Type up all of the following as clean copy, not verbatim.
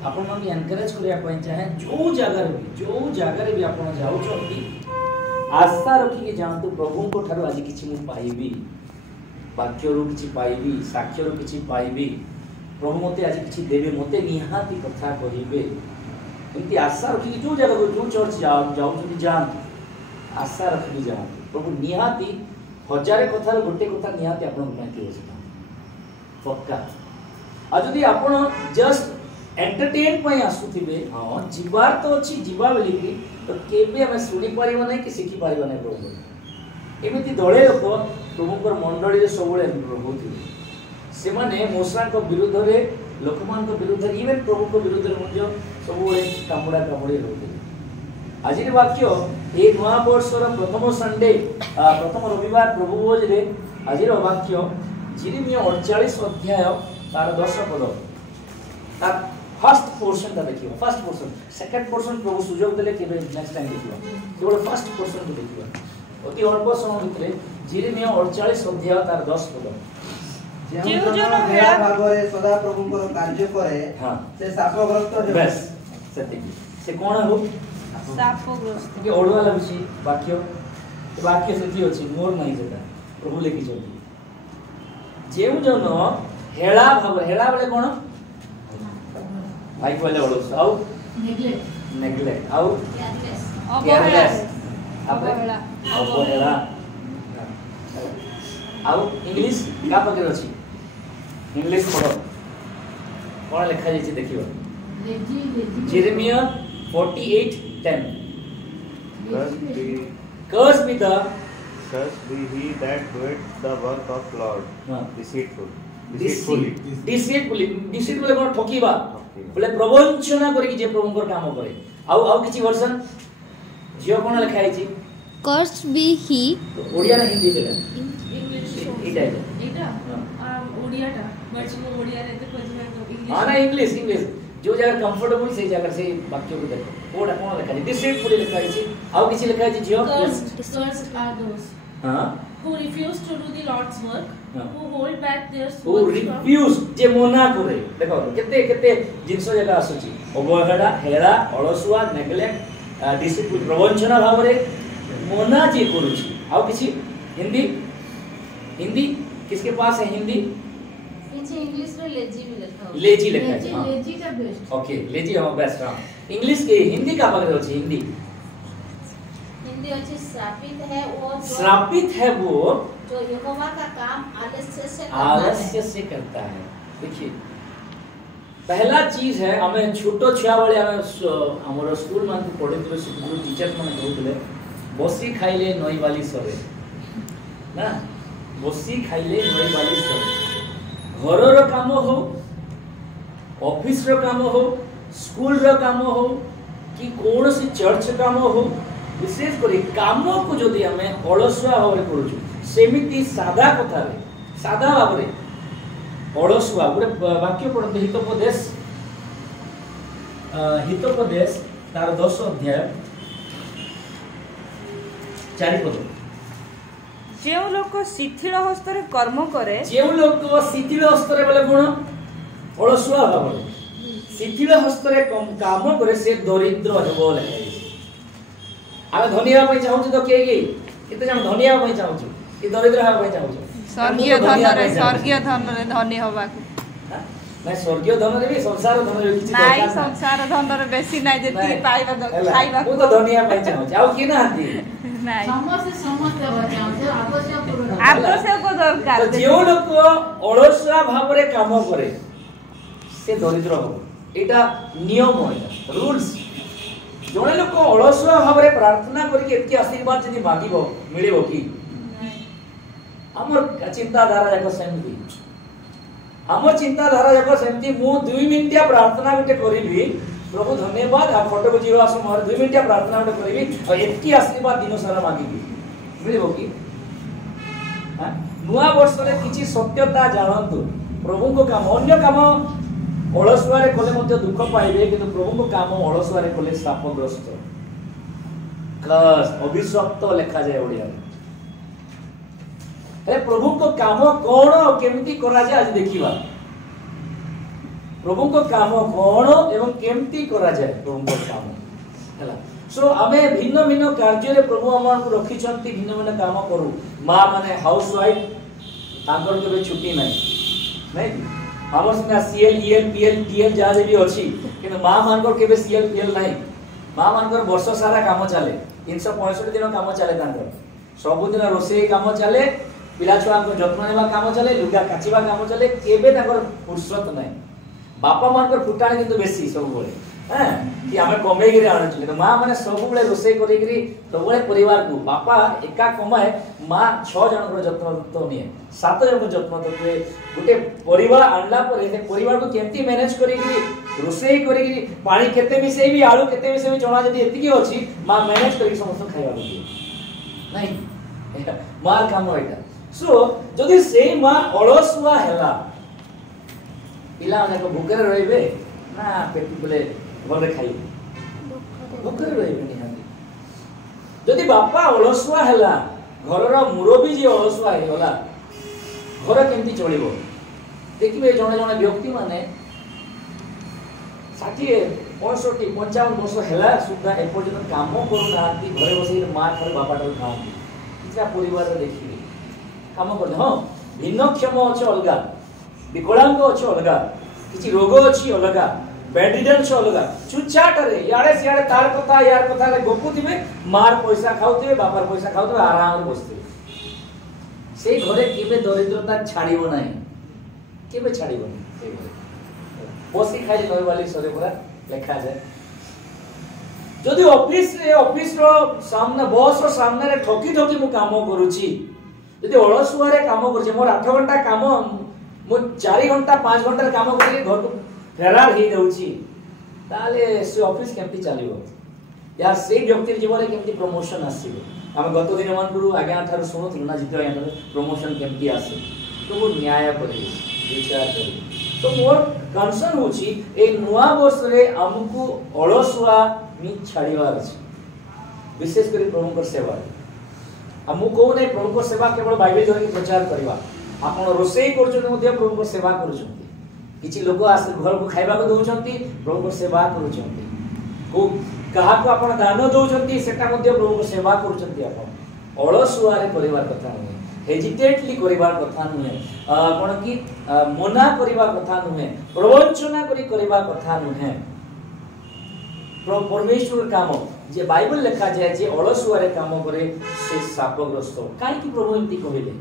आपण मन एनकरेज करिया पई चाहे जो जगह भी आपण जाउछंती आस्था रखी के जानतु प्रभु को ठारो आज किछि मु पाइबी वाक्य रो किछि पाइबी साक्ष्य रो किछि पाइबी प्रभु मते आज किछि देबे मते निहाती कथा कहिबे एमती आशा रखी जो जगह जो चर्च जाउछंती जान आशा रखी जान प्रभु निहाती हजारे कथार गोटे कथा निहाती आपण को पक्का आ जदि आपण जस्ट एंटरटेन पई आसुथिबे हां जीवार तो अछि जीवा बेली की तो केबे हम सुनी परिबो नै कि सिखी परिबो नै प्रभु एमिति दळे लोक प्रभुकर मंडळी रे सबळे होथि से माने मोसा को विरुद्ध रे लोकमान को विरुद्ध इवन प्रभु को विरुद्ध रे मध्य सबळे कामुडा कामुडी होथि आज रे वाक्य ए नवा वर्षर प्रथम संडे प्रथम रविवार प्रभु भोज रे आज रे वाक्य यिर्मयाह 48 अध्याय तार 10 पद तार फर्स्ट पोर्शन ता देखियो फर्स्ट पोर्शन सेकंड पोर्शन प्रभु सुजोग देले केबे नेक्स्ट टाइम देखियो केवल फर्स्ट पोर्शन को देखियो अति अल्प समय भितरे यिर्मयाह 48 अध्याय तार 10 पद जेउ जन हेळा भागरे सदा प्रभुଙ୍କର କାର୍ଯ୍ୟ करे हां से शापग्रस्त हे बस सत्य से कोन हो शापग्रस्त के ओडवा लागुची वाक्य सेठी अछि मोर नाही जेता प्रभु लेखि जल्दी जेउ जन हेळा भाग हेळा बेले कोन भाई बोले ओळस आउ नेग्लेक्ट आउ केयरलेस अवहेला आउ इंग्लिश का पके अछि इंग्लिश पढो कोन लिखा जाय छै देखियो यिर्मयाह 48:10 curse be he that doeth the work of Lord deceitfully कोन ठकीबा बोले प्रवंचना करी जे प्रभुकर काम करे आउ किछि वर्जन जियो कोन लिखा है छी कर्स बी ही ओडिया ना हिंदी देला इंग्लिश एटा ओडियाटा बट मो ओडिया रे तो खोजमे तो इंग्लिश हां ना इंग्लिश जो जगह कंफर्टेबल से जगह से वाक्य को देखो कोडा कोन लिखा है डिसेंटफुली लिखा है छी आउ किछि लिखा है जियो कर्स आर दोस हां who refuse to do the Lord's work, who hold back their who souls refuse जे मना करे देखो केते केते जिंस जगह आसुची अवहेला हेला अलसुआ नेग्लेक्ट डिसिप्लिन प्रवंचना भाव रे मना जे करूची आउ किछि हिंदी किसके पास है हिंदी पीछे इंग्लिश में लेजी भी लिखा है लेजी लिखा है लेजी का बेस्ट ओके लेजी हम बेस्ट हां इंग्लिश के हिंदी का पकड़ अछि हिंदी अच्छी श्रापित है वो जो यहोवा का काम आलस्य से करता है देखिए पहला चीज है हमें छोटो छुआ वाले हमर स्कूल मान को पढ़े तो स्कूल टीचर माने कहउतले बसी खाइले नई वाली सरे ना बसी खाइले नई वाली सरे घर रो काम हो ऑफिस रो काम हो स्कूल रो काम हो कि कौन सी चर्च काम हो विशेष कर काम को जदि आम अलसुआ भाव में करूँ सेमिति सादा कथा सादा भाव में अलसुआ गोटे वाक्य पढ़ते हितोपदेश तार 10 अध्याय 4 पद जेउ लोक शिथिल हस्तरे कर्म करे जेउ लोक शिथिल हस्तरे बोले कोन अलसुआ भाव शिथिल हस्तरे काम करे से दरिद्र हेबो लेखाई आमे धनिया पई चाहू तो के केते जण धनिया पई चाहू कि दरिद्र हा पई चाहू स्वर्गीय धन रे धनी होबा नै स्वर्गीय धन रे भी संसार धन रे किछि नै संसार धन रे बेसी नै जेति पाइबा खाइबा को तो धनिया पई चाहू आउ कि ना हती नै समस्त बचाऊ आवश्यक दरकार तो जेउ लोक अलसुआ भाव रे काम करे से दरिद्र हो एटा नियम है रूल्स जोने लोक अलसुआ भाव रे प्रार्थना करी एतकी आशीर्वाद जदी मांगिबो मिलिबो की हमर चिंताधारा जाक सेमती हमर चिंताधारा जाक सेमती मु 2 मिनिट प्रार्थना गटे करिबी प्रभु धन्यवाद आ फोटो जीरो आसो मोर 2 मिनिट प्रार्थना गटे करिबी और एतकी आशीर्वाद दिन सारा मांगिबी मिलिबो की हां नुआ वर्ष रे किछि सत्यता जानंतु प्रभु को काम अन्य काम अलसुआ रे कोले मध्य दुख पाइबे किंतु प्रभु को काम अलसुआ रे कोले शापग्रस्त कस अभिशप्त लिखा जाय ओडिया हे प्रभु को काम कोन केमिति करा जाय आज देखिबा प्रभु को काम कौन एवं केमती करा जाए प्रभु को काम हैला सो आमे भिन्न भिन्न कार्य रे प्रभु हमन को रखी छंती भिन्न भिन्न काम करू मां माने हाउस वाइफ तांकर के छुट्टी नहीं हमर सिना सीएल ईएल पीएल टीएल जा जे भी अछि किंतु मां मानकर केबे सीएल पीएल नहीं मां मानकर वर्ष सारा काम चले 365 दिन काम चले तांकर सब दिन रोसे काम चले पिला छुआ को जत्न नेबा काम चले लुगा काचिबा काम चले केबे तांकर फुर्सत नहीं बापा मानकर फुटाणी किंतु बेसी सब बोले हैं कि हमें कमे गिरे आन चले तो मां माने सब बळे रोसे करी गिरी सब बळे परिवार को बापा एका कमाए मां 6 जन को जत्न तो नहीं 7 जन को जत्न तो गुटे परिवार आणला पर ए परिवार को केमती मैनेज करी गिरी रोसे करी गिरी पानी केते मिसेई भी आलू केते मिसेई भी चना जदी एतिकी अछि मां मैनेज करी समस्त खाइबा दिए नहीं मार काम होइता सो जदी सेई मां अलसुआ हेला पिला माने को भूखे रहबे ना पेट बोले भले खाइबे भूखे रहबे निहाती जदी बापा अलसुआ हेला घरर मुरबी जे अलसुआ हेला घर केमती चलिबो देखिबे जने जने व्यक्ति माने 60 65 55 वर्ष हेला सुद्धा एपर्यंत काम करू नाती घरे बसी मां खाली बापा ठाରୁ खाऊंती किछा परिवार देखिबे काम कर हां भिन्नक्षम अछि अलगा विकलांग अछि अलगा किछि रोग अछि अलगा बेडिडन छ अलगा चुचाटरे याडे सियाडे तार कथा यार कथा ले गपुतिबे मार पैसा खाउतिबे बापार पैसा खाउतिबे आराम रे बसतिबे से घरे केबे दरिद्रता छाड़िबो नाही केबे छाड़िबो से घरे बसी खाइ नय वाली सरे पूरा लेखा जाय जदि ऑफिस रो सामने बॉस रो सामने रे ठकी ठकी मु काम करूची जदि अलसुआ रे काम करूची मोर 8 घंटा काम मु 4 घंटा 5 घंटा रे काम करी घर को फेरार ही जाउची ताले से ऑफिस केमती चलिबो या से व्यक्ति जीवन केमती प्रमोशन आसीबो हम गत दिन मन गुरु आगे आठार सुनथु ना जिते आगे प्रमोशन केमती आसे तो वो न्याय करी विचार करी तो मोर कंसर्न होची ए नुवा वर्ष रे हमकु अलसुआ मी छाड़ीवार अछि विशेष करी प्रभु को सेवा हमु को नै प्रभु को सेवा केवल बाइबल धरि प्रचार करबा आपण रोसेई करछन मध्ये प्रभु को सेवा करछन किछि लोक आस घर को खाइबा को दोछंती प्रभु को सेवा करूछंती को कहा को आपण दान दोछंती सेटा मध्ये प्रभु को सेवा करूछंती आपण अलसुआ रे परिवार कथा नै हेजिटेटली करिवार कथा नै कोन की मना करिवार कथा नै प्रवचना करी करिवार कथा नै परमेश्वर काम जे बाइबल लिखा जाय जे अलसुआ रे काम करे से शापग्रस्त काई की प्रभु एमती कहिले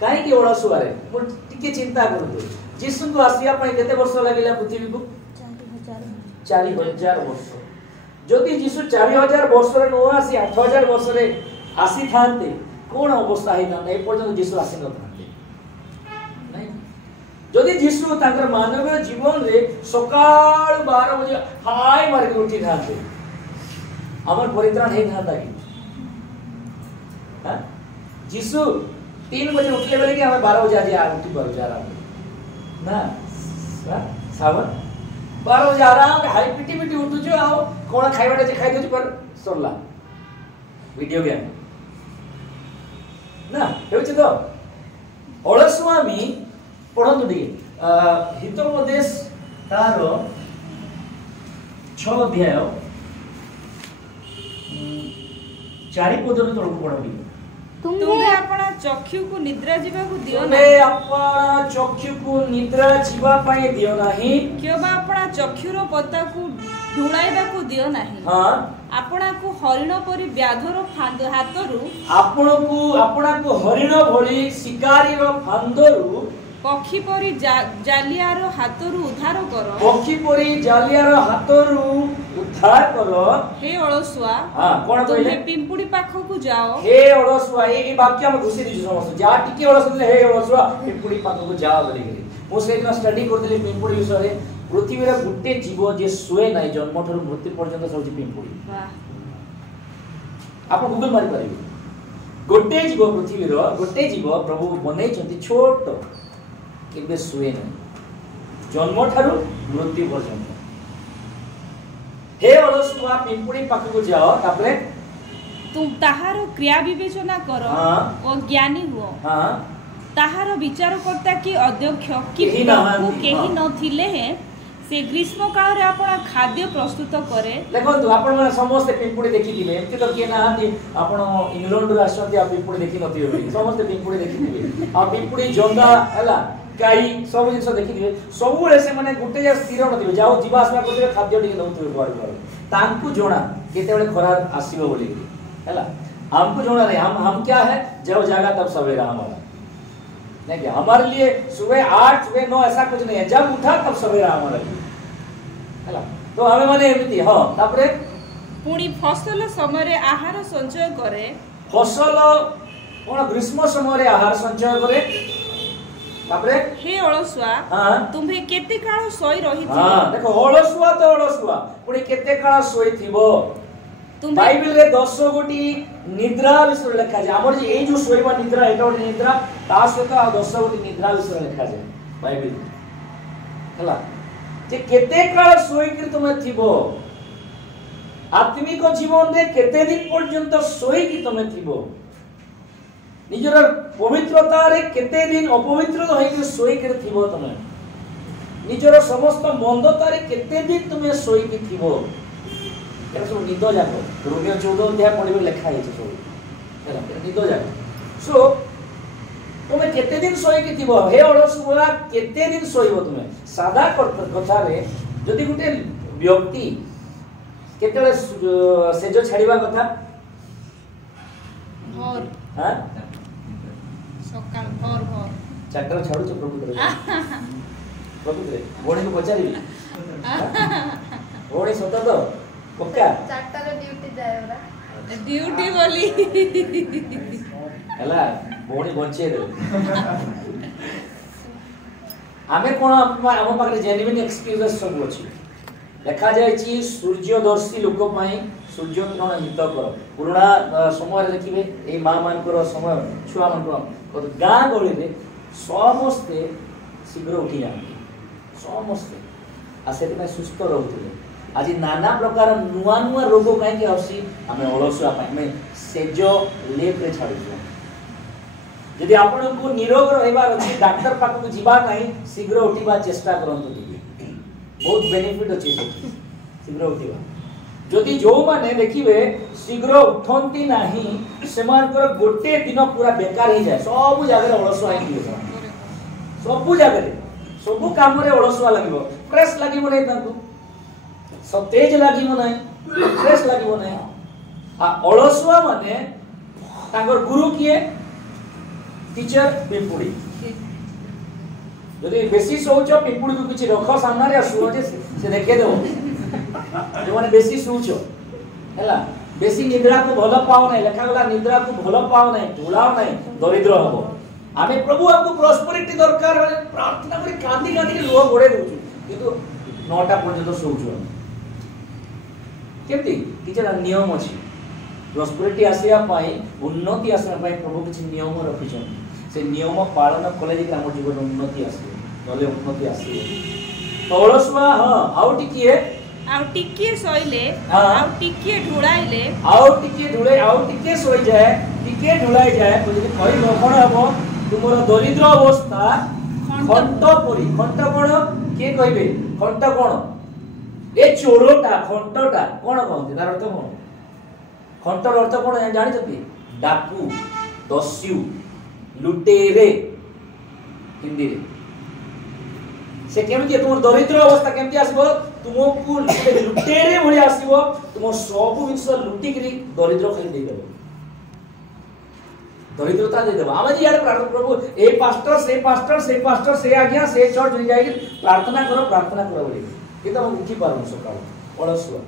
काई की अलसुआ रे मु टिके चिंता करतो जीसु को आसिया पय केते वर्ष लागिला पृथ्वी को 4000 वर्ष जदि जीसु 4000 वर्ष रे नो आसी 8000 वर्ष रे आसी थांते कोन अवस्था हे ना ए पर्यंत जीसु आसी न थांते नहीं जदि जीसु ताकर मानवीय जीवन रे सकाळ 12 बजे हाय मार के उठी थांते हमर परित्राण हे थांता कि हां जीसु 3 बजे उठले बेले कि हमें 12 बजे आ उठी पर जा रहा ना सावन 12 बजे आराम हाई पिटी पिटी उठु जो आओ कोन खाइबाटे जे खाइ दछु पर सरला वीडियो गेम ना हेउछि तो अलसुआमी पढंतु दी हितोपदेश तार 6 अध्याय 4 पदर तळको पढबी तुमे अपना चक्षु को निद्रा जीवा को दियो ना तुमे अपना चक्षु को निद्रा जीवा पाए दियो नाही क्यों बा अपना चक्षुर पता को ढुलाइबा को दियो नाही हां अपना को हरिण परि व्याधर फांद हातरू अपना को हरिण भली शिकारी रो फांदरू पक्षी परि जालियार हातरू उद्धार करो पक्षी परि जालियार हातरू उद्धार करो हे अलसुआ हां कोन कहले तुमे पिंपुड़ी पाखो को जाओ हे अलसुआ ए वाक्य हम घुसी दिजु समस्त जा टिके अलसुआ हे अलसुआ पिंपुड़ी पाखो को जाओ बोली गेली मो से दिन स्टडी करदिली पिंपुड़ी विषय रे पृथ्वी रे गुटे जीव जे सुए नाही जन्म ठर मृत्यु पर्यंत सौची पिंपुड़ी वाह आप गूगल मारि पारिबे गुटे जीव पृथ्वी रो गुटे जीव प्रभु बनै छथि छोट केबे सुए नहीं जन्म ठारू मृत्यु पर्यंत हे अलसुआ पिंपुड़ी पाख को जाओ तापरे तुम ताहारो क्रिया विवेचना करो और ज्ञानी हुओ ताहारो विचार करता कि अध्यक्ष कि प्रभु केही न थिले हे से ग्रीष्म काल रे आपण खाद्य प्रस्तुत करे। देखो आपण माने समस्त पिंपुड़ी देखि दिबे एमति तो किए ना आपण इंग्लैंड रो आसंती आ पिंपुड़ी देखि नथि होबे समस्त पिंपुड़ी देखि दिबे आ पिंपुड़ी जोंदा हला गाई सब जिंस देखि दिबे सब बेले से माने गुटे जा स्थिर नथिबे जाओ जीवा आसमा करथिबे खाद्य टिके नउथिबे बार बार तांकु जोणा केते बेले खरा आसीबो बोली हला हमको जोणा नहीं हम क्या है जब जागा तब सवेरा हमारा नहीं क्या हमारे लिए सुबह 8 सुबह 9 ऐसा कुछ नहीं है जब उठा तब सवेरा हमारा लिए हला तो हमें माने एमिति हां तापरे पुणी फसल समय रे आहार संचय करे फसल कोन ग्रीष्म समय रे आहार संचय करे तापरे हे अलसुआ हां तुम्हे केते काल सोई रही थी हां देखो अलसुआ तो अलसुआ पुणी केते काल सोई थिबो बाइबल रे 10 गोटी निद्रा विषय लिखा जाय हमर जे ए जो सोइबा निद्रा एटा गोटी निद्रा ता सहित 10 गोटी निद्रा विषय लिखा जाय बाइबल हला जे केते काल सोई कि तुमे थिबो आत्मिक जीवन रे केते दिन पर्यंत सोई कि तुमे थिबो निजर पवित्रता रे केते दिन अपवित्र होई कि सोई कि थिबो तुमे निजर समस्त मंदता रे केते दिन तुमे सोई कि थिबो एरा सब निद जाको रोमियो 14 अध्याय पढिबे लेखा है सब एरा निद जाको सो तुमे केते दिन सोई कि थिबो हे अलसुआ केते दिन सोइबो तुमे सादा कथा रे जदी गुटे व्यक्ति केतेले सेजो छाड़ीबा कथा भोर हां सकाळ भोर भोर चाटर छाडू छ प्रभु रे बोणी को पचारी बोणी सत तो पक्का चारटा रे ड्यूटी जाए ओरा ड्यूटी बोली हला बोणी बंचे दे आमे कोन हम पाखरे जेन्युइन एक्सक्यूजेस सब अछि देखा जाय छी सूर्यदर्शी लोक पई सूर्य किरण हित कर पुराना समय रे देखिबे ए मां मानकर समय छुआ मानकर गां गली रे समस्ते शीघ्र उठी जाते समस्ते आ सेति में सुस्थ रहउथिले आज नाना प्रकार नुआ नुआ रोग कहीं आसी आम अलसुआ में सेजो लेप रे छाड़ू यदि आपण को निरोग रहबार अछि डॉक्टर पाक को जीवा नहीं शीघ्र उठिबा चेष्टा करंतु बहुत बेनिफिट अछि शीघ्र उठिबा यदि जो माने देखिबे शीघ्र उठंती नहीं सेमानकर गोटे दिन पूरा बेकार हो जाए सब जगह अलसुआ ही सब जगह सब काम रे अलसुआ लागबो फ्रेश लागिबो नै तांको सतेज लागिबो नै फ्रेश लागिबो नै आ अलसुआ माने तांकर गुरु किए टीचर पिंपुड़ी जदि बेसी सोच पिंपुड़ी को किछि रख सामने रे सुनो जे से देखे दो जो माने बेसी सोच हैला बेसी निद्रा को भलो पाओ नै लेखा गला निद्रा को भलो पाओ नै ढुलाओ नै दरिद्र हबो आमे प्रभु आपको प्रॉस्पेरिटी दरकार प्रार्थना करी कांदी कांदी के लोग गोड़े दउछु किंतु 9टा पर्यंत सोउछु केमती किछरा नियम अछि प्रॉस्पेरिटी आसिया पाई उन्नति आसिया पाई प्रभु किछ नियम रखिछन से नियम पालन कले जे हमर जीवन उन्नति आसे नले उन्नति आसे तळसुआ हां आउ टिकिए सोइले हां आउ टिकिए ढुलाइले आउ टिकिए ढुले आउ टिकिए सोई जाए टिकिए ढुलाई जाए बुझि कहि लखण हबो तुमरो दरिद्र अवस्था खंट परी खंट कोन के कहबे खंट कोन ए चोरोटा खंटटा कोन कहते तार अर्थ कोन खंटर अर्थ कोन जानि छथि डाकू दस्यु लुटेरे हिंदी रे से केमति तुम दरिद्र अवस्था केमति आसीबो तुमको लुटेरे भली आसीबो तुम सब विश्व लुटी करी दरिद्र खाली दे देबो दरिद्रता दे देबो आमे यार प्रभु ए पास्टर से आज्ञा से चर्च ले जाई प्रार्थना करो बोली कि तुम उठी पारो सकाळ अलसुआ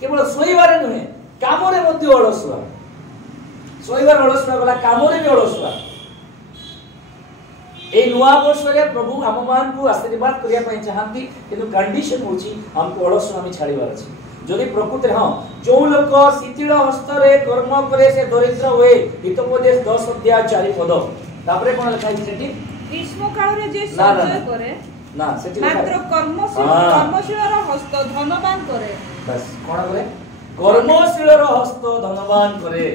केवल सोईबारे नुहे काम रे मध्य अलसुआ सोईबार अलसुआ गला काम रे भी अलसुआ ए नुआ वर्ष रे प्रभु हम मान को आशीर्वाद करिया पई चाहंती किंतु कंडीशन होची हमको अलसुआ में छाड़ीबार अछि जदि प्रकृति हां जो लोक शिथिल हस्त रे कर्म करे से दरिद्र होए हितोपदेश 10 अध्याय 4 पद तापरे कोन लिखा छै सेठी ग्रीष्म काल रे जे संचय करे ना सेठी मात्र कर्मशील हस्त धनवान करे बस कोन करे कर्मशील हस्त धनवान करे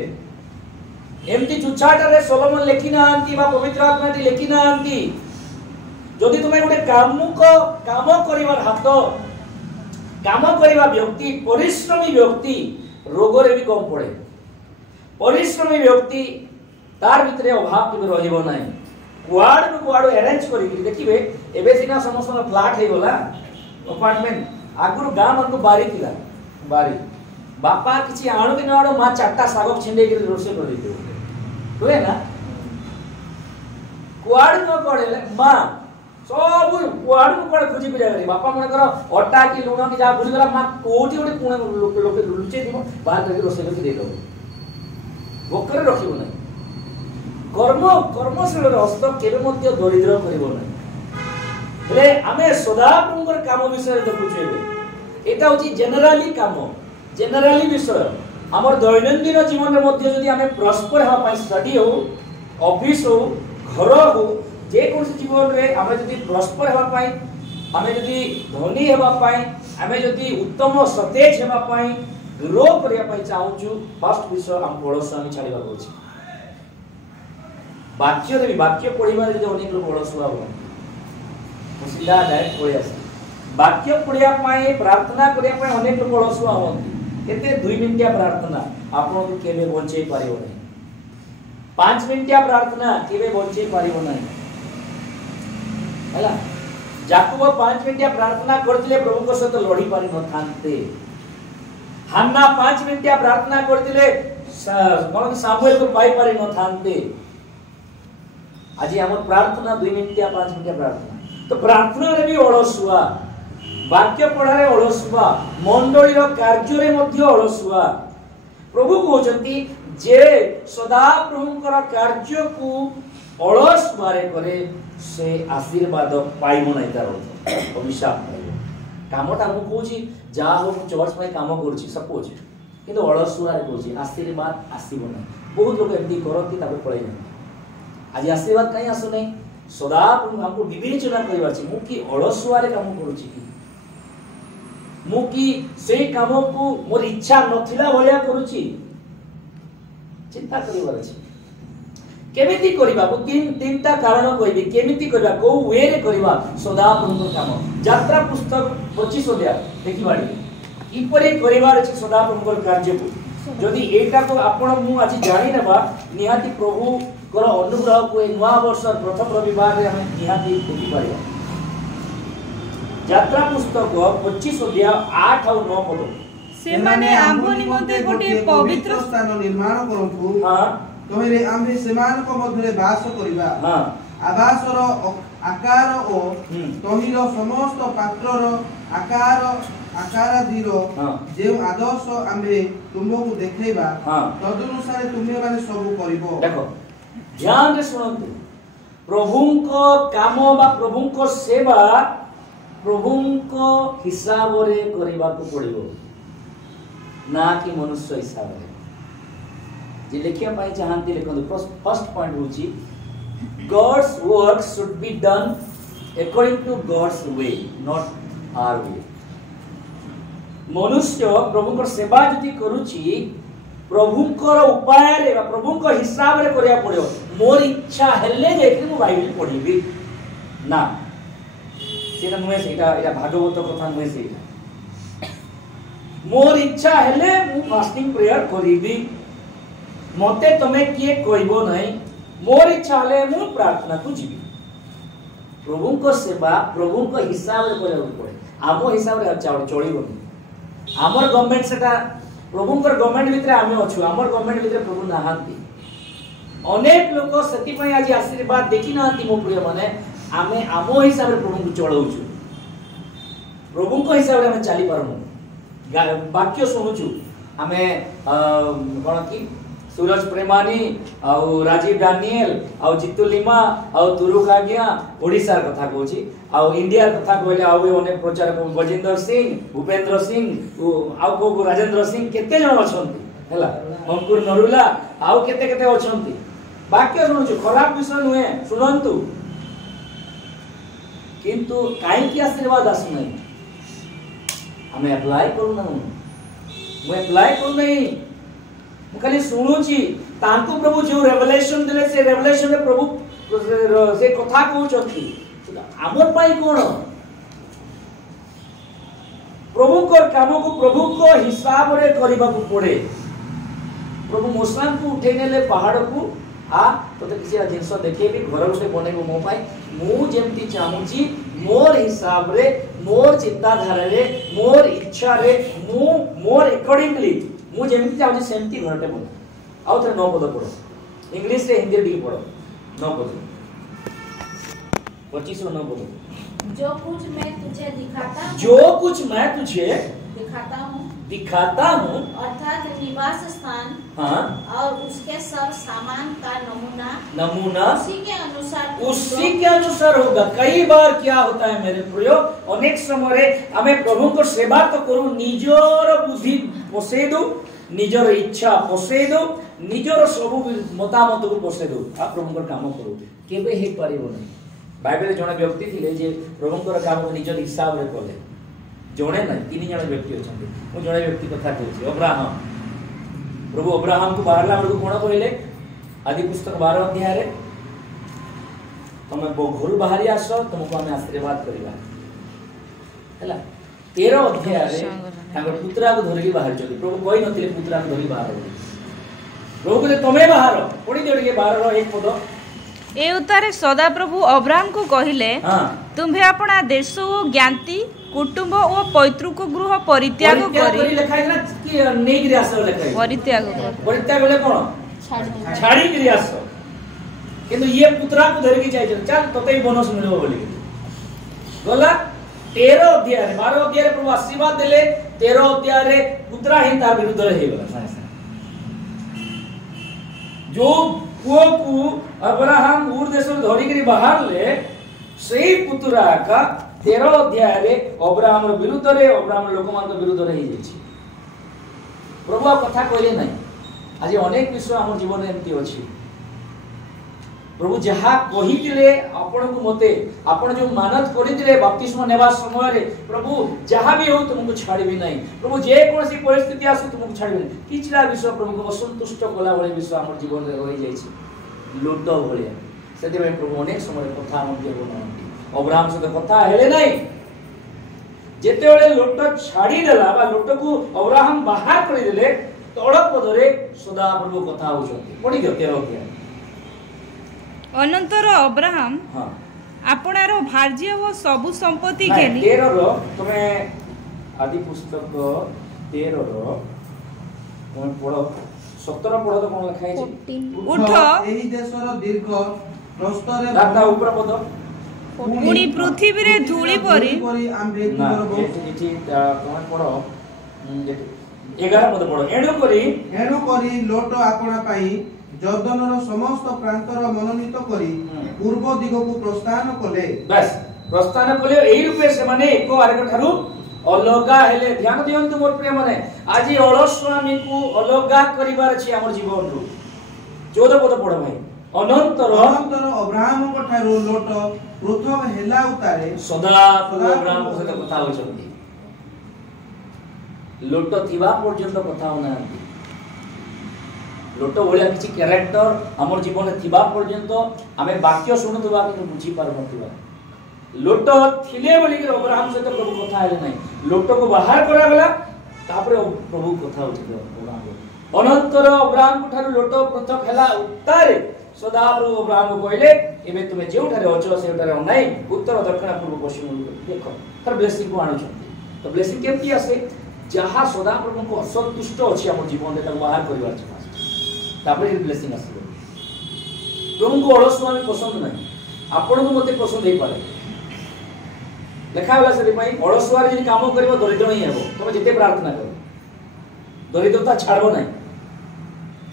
एमती चुचाटा रे सोलोमन लेखिना आंती बा पवित्र आत्मा ती लेखिना आंती जदि तुम गोटे काम करिवार हाथ काम करिवा व्यक्ति परिश्रमी व्यक्ति रोगरे भी कम पड़े। परिश्रमी व्यक्ति तार भितरे अभाव केबे रहिबो नै। कुआड़ अरेंज करी देखिबे एबे सिना समस्त फ्लैट हे गला अपार्टमेंट आगुर गाम को बारी थिला बारी बापा किछि आणो कि नाडो मा चारटा साग छिंडे के रोसे कर दियो होय ना कुआड़ न पड़े मा सब कुआड़ खोजी पिजा करी बापा मन कर अटा की लूण की जा भूली गला मा कोठी ओटे पुणे लोके लुचे दिबो बाहर करके रोसे कर दे दो भोकरे रखिबो नै। कर्मशील हस्त केबे मध्य दरिद्र करिबो नै। हेले आमे सदा प्रभुर काम विषय देखुछु एबे एटा होची जनरली काम जनरली विषय हमर दैनंदिन जीवन रे मध्य जदि आमे प्रॉस्पर हा पाई स्टडी हो ऑफिस हो घर हो जे कोन जीवन रे आमे जदि प्रॉस्पर हेबा पाई आमे जदि धनी हेबा पाई आमे जदि उत्तम सतेज हेबा पाई ग्रो करिया पाई चाहूछु फर्स्ट विषय हम पड़ोस आमे छाड़ीबा होची। वाक्य रे वाक्य पढिबा रे अनेक लोक पड़ोसुआ हो सीधा डायरेक्ट पढि आसी वाक्य पढिया पाई प्रार्थना करिया पाई अनेक लोक पड़ोसुआ होंती केते 2 मिनिटिया प्रार्थना आपन को केबे बंचै पारिबो नै। 5 मिनिटिया प्रार्थना केबे बंचै पारिबो नै हला याकूब 5 मिनिटिया प्रार्थना करथिले प्रभु को सहित लड़ी पारि न थानते। हन्ना 5 मिनिटिया प्रार्थना करथिले कोन सामुएल को पाई पारि न थानते। आज हमर प्रार्थना 2 मिनिटिया 5 मिनिटिया प्रार्थना तो प्रार्थना रे भी अलसुआ वाक्य पढ़ारे अलसुआ मंडली रो कार्य रे मध्य अलसुआ। प्रभु कहउचंती जे सदा प्रभुकर कार्य को अलसुआ रे करे से आशीर्वाद पाइबो नै तार अभिशाप पाइबो। कामटा मु कहउची जा हो चर्च में काम करछि सपोज किंतु अलसुआ रे कहउची आशीर्वाद आसीबो नै। बहुत लोग एंती करती ताको पळै नै। आज आशीर्वाद कहीं आसु नहीं सदा हमको विवेचना करबार छी मु की अलसुआ रे काम करूची की मु की से काम को मोर इच्छा नथिला भलिया करूची चिंता करबार छी। केमिति करबा को तीनटा कारण कहबी केमिति करबा को वे रे करबा सदा प्रभु काम यात्रा पुस्तक 25 अध्याय देखिबाडी इपरे करबार छी सदा प्रभु कार्य को जदि एटा को आपण मु आज जानि नेबा निहाती प्रभु कर अनुग्रह को नवा वर्ष प्रथम रविवार रे हम निहाती देखि पारिबा। यात्रा पुस्तक 25 अध्याय 8 और 9 पद से माने आम्भ निमंते गोटे पवित्र स्थान निर्माण करंतु हां तोहरे आम्भे सेमान को मध्य वास करिबा। हां आवासर आकार ओ तोहिर समस्त पात्रर आकारादिर जे आदर्श आम्भे तुमको देखैबा तदनुसार तुमे माने सब करिवो। देखो ध्यान रे सुनंतु प्रभुंको काम बा प्रभुंको सेवा प्रभुंको हिसाब रे करिबा को पड़िबो ना कि मनुष्य हिसाब रे। जे लेखिया पाई चाहंती लिखंतु फर्स्ट पॉइंट होची God's work should be done according to God's way not our way. मनुष्य प्रभुंको सेवा जति करूची प्रभुंकर उपाय रे प्रभुंकर हिसाब रे करिया पड़ियो। मोर इच्छा हेले जे कि मु बाइबल पढिबी ना सेटा नुहे सेटा एटा भागवत कथा नुहे सेटा मोर इच्छा हेले मु फास्टिंग प्रेयर करिबी मते तमे किए कहबो नै मोर इच्छा हेले मु प्रार्थना को जीवी। प्रभुंकर सेवा प्रभुंकर हिसाब रे करिया पड़े आमो हिसाब रे चलिबो हमर गवर्नमेंट सेटा प्रभुंकर गवर्नमेंट भितरे आमे अछु हमर गवर्नमेंट भितरे प्रभु नाहांती अनेक लोक सेति पई आज आशीर्वाद देखि नाहांती मो प्रिय माने आमे आमो हिसाब रे प्रभु को चलाउछु प्रभु को हिसाब रे आमे चली परमु वाक्य सुनुछु आमे कोन की सूरज प्रेमानी आउ राजीव डानियल आउ जितु लिमा आउ तुरुखागिया ओडिसा कथा कहूची आउ इंडिया कथा कहले आउ अनेक प्रचारक गजेंद्र सिंह भूपेंद्र सिंह आउ को राजेंद्र सिंह केते जण अछंती हला अंकुर नरुला आउ केते केते अछंती वाक्य सुनुछु खराब विषय नुहे सुनंतु किंतु काई की आशीर्वाद आसु नै हमें अप्लाई करू ना मैं अप्लाई करू नै मु खाली सुनुची तांको प्रभु जो रेवलेशन देले से रेवलेशन रे प्रभु से कथा कहउचंती आमर पाई कोण प्रभु को काम को प्रभु को हिसाब रे करबा को पड़े। प्रभु मूसा को उठे नेले पहाड़ को आ तो किसी जिनस देखेबी घर गोटे बनैबो मो पाई मु जेमती चाहूची मोर हिसाब रे मोर चिंताधारा रे मोर इच्छा रे मु मोर अकॉर्डिंगली मु जेमती चाहूची सेमती घरटे बन आउ थे 9 पद पढ़ो इंग्लिश रे हिंदी रे पढ़ो 9 पद 25 और 9 पद जो कुछ मैं तुझे दिखाता हूँ अर्थात निवास स्थान हाँ और उसके सब सामान का नमूना उसी के अनुसार होगा। कई बार क्या होता है मेरे प्रियो अनेक समय हमें प्रभु को सेवा तो करू निजर बुद्धि पोषे दो निजर इच्छा पोषे दो निजर सब मतामत को पोषे दो आप प्रभु को काम करू केबे हे परिबो नहीं। बाइबल जने व्यक्ति थिले जे प्रभुंकर काम निजर हिसाब रे कले जने ना 3 जण व्यक्ति अछंती मु जने व्यक्ति कथा कहूची अब्राहम प्रभु अब्राहम को बाहरला को कोन कहले आदि पुस्तक 12 अध्याय रे तमे घर बाहरी आस तुमको हमें आशीर्वाद करबा हैला 13 अध्याय रे तांगर पुत्रा को धरि बाहर चली प्रभु कहि नथिले पुत्रा को धरि बाहर प्रभु कहले तमे बाहर पड़ी देडे 12 रो एक पद ए उतारे सदा प्रभु अब्राहम को कहिले तुम्हे अपना देश ओ ज्ञाति कुटुंब ओ पैतृक गृह परित्याग करी लिखा है ना कि नहीं गिरी आस लिखा है परित्याग बोले कोन छाड़ी गिरी आस किंतु ये पुत्रा को धर के जाय चल तते बोनस मिलबो बोली गला 13 अध्याय 12 अध्याय प्रभु आशीर्वाद देले 13 अध्याय रे पुत्रा ही तार विरुद्ध रे हे गला जो पुओ को अब्राहम उर देश धरी करी बाहर ले सही पुत्रा का 13 अध्याय रे अब्राहम रो विरुद्ध रे अब्राहम लोक मान के विरुद्ध रे ही जाछि प्रभु कथा कहले नहीं आज अनेक विषय हम जीवन में एमती अछि प्रभु जहा कहि दिले आपण को मते आपण जो मानत करि दिले बपतिस्मा नेबा समय रे प्रभु जहा भी हो तुमको छाड़बी नहीं प्रभु जे कोनसी परिस्थिति आसु तुमको छाड़बी नहीं किछला विषय प्रभु को असंतुष्ट कला वाले विषय हमर जीवन रे रहि जाय छै लुट भलिया सेते में प्रभु अनेक समय कथा हम देबो नहीं अब्राहम से कथा हेले नहीं जेते बेले लोट छाड़ी देला बा लोट को अब्राहम बाहर करि देले तड़क पदरे सदा प्रभु कथा होछथि पड़ी गते रह गया अनंतर अब्राहम आपणार भार्य व सबु संपत्ति घेनी 13 रो तमे आदि पुस्तक 13 रो कोन पढो 17 पढो तो कोन लिखाइ छै उठ एही देशर दीर्घ प्रस्तरे दाता ऊपर पद पुणी पृथ्वी रे धूली परी आम्बे तुमर बहुत एठी कोन पढो 11 पद पढो एणु करी लोट आपणा पाई जर्दनर समस्त प्रांतर मनोनीत करी पूर्व दिग को प्रस्थान कले बस प्रस्थान कले एही रूपे से माने एको आरेक ठारू अलगा हेले ध्यान दियंतु मोर प्रिय माने आजि अलस्वामी को अलगा करिवार छी हमर जीवन रु 14 पद पढ भाई अनंतर अब्राहम को ठारू लोट प्रथम हेला उतारे सदा अब्राहम को सहित कथा होचंती लोट थिबा पर्यंत कथा होना लोट भलिया किछि कैरेक्टर हमर जीवन में थिबा पर्यंत हमें वाक्य सुनुतबा कि बुझी पार नथिबा लोट थिले बोली कि अब्राहम से तो प्रभु कथा हेले नहीं लोट को बाहर करा गेला तापरे प्रभु कथा होछि अब्राहम अनंतर अब्राहम को ठारू लोट पृथक हेला उतारे सदा प्रभु अब्राहम को कहले एबे तुमे जेउठारे अचो सेउठारे नहीं उत्तर दक्षिण पूर्व पश्चिम देखो तर ब्लेसिंग को आनु छथि तो ब्लेसिंग केमती आसे जहा सदा प्रभु को असंतुष्ट अछि हमर जीवन रे बाहर करबार छै तापर ब्लेसिंग आसबो प्रभु को अलस्वामी पसंद नहीं आपण को मते पसंद हे पारे लेखा वाला से पई अलस्वार जे काम करबो दरिद्र नहीं हेबो तमे जते प्रार्थना करो दरिद्रता छाड़बो नहीं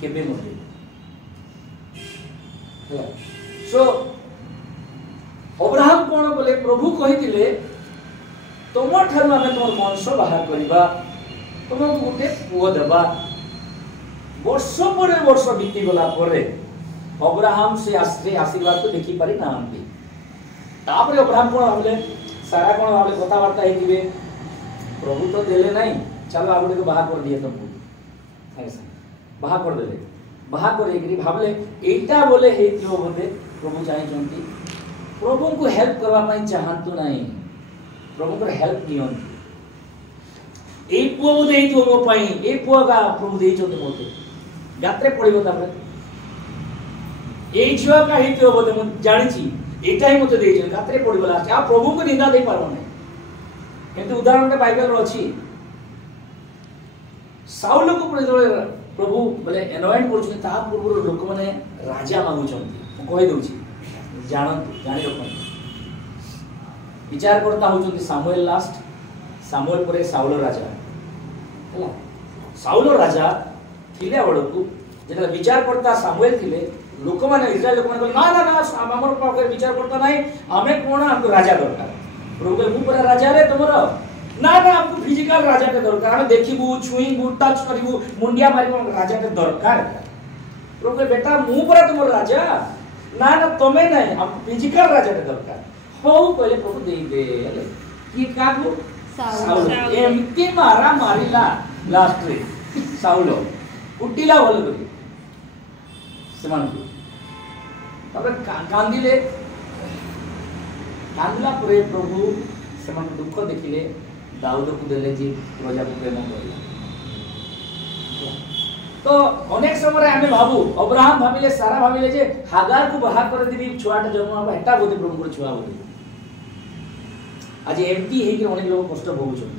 केबे मते सो अब्राहम कोन बोले प्रभु कहि दिले तुम ठारू आमे तुम वंश बाहर करबा तुमको गुटे पुओ देबा वर्ष पर वर्ष बीती गला परे अब्राहम से आशीर्वाद तो देखि पारि नांती तापर अब्राहम कोन भाबले सारा कोन भाबले कथा वार्ता हेतिबे प्रभु तो देले नहीं चलो आगुडे को बाहा कर दिए तुमको ऐसा बाहा कर देले बाहा कर एकरी भाबले एटा बोले हेतियो बोले प्रभु चाहि जंती प्रभु को हेल्प करवा पाई चाहतु नहीं प्रभु को हेल्प नियंतु ए पुओ मो देई तो मो पाई ए पुओ का प्रभु देई छो मोते गात्रे पड़िबो तापर ए झियो का हेतियो बोले मु जानि छी एटा ही मते देई छ गात्रे पड़िबो लास्ट आ प्रभु को निंदा दे पारो नै किंतु उदाहरण बाइबल रो अछि साउल को प्रभु बोले एनॉइंट करछन ता पूर्व लोक माने राजा मागु छथि कहि दउ छी जानंतु जानि रखन विचार करता होचंती सामुएल लास्ट सामुएल परे साउल राजा हला साउल राजा थिले बडकू जेटा विचार करता सामुएल थिले लोक माने इस्राएल लोक माने ना ना ना हमर पाकर विचार करता नाही हमें कोन हमको राजा दरकार प्रभु मु परे राजा रे तुमरो ना ना हमको फिजिकल राजा के दरकार हम देखिबू छुईबू टच करिबू मुंडिया मारिबू राजा के दरकार प्रभु बेटा मु परे तुमरो राजा ना ना तमे नहीं हमको फिजिकल राजा के दरकार हो पहले प्रभु दे दे हेले की काबू साउल एमती मारा मारिला लास्ट रे साउल उठिला बोल करी समान को तबे कांदिले कांदिला परे प्रभु समान दुख देखिले दाऊद को देले जी प्रजा को प्रेम करला तो अनेक समय हमें भाबू अब्राहम भाबिले सारा भाबिले जे हागार को बाहर कर देबी छुआटा जन्म हबा एटा बोते प्रभु को छुआ बोते आज एमटी हे कि अनेक लोग कष्ट भोगुछन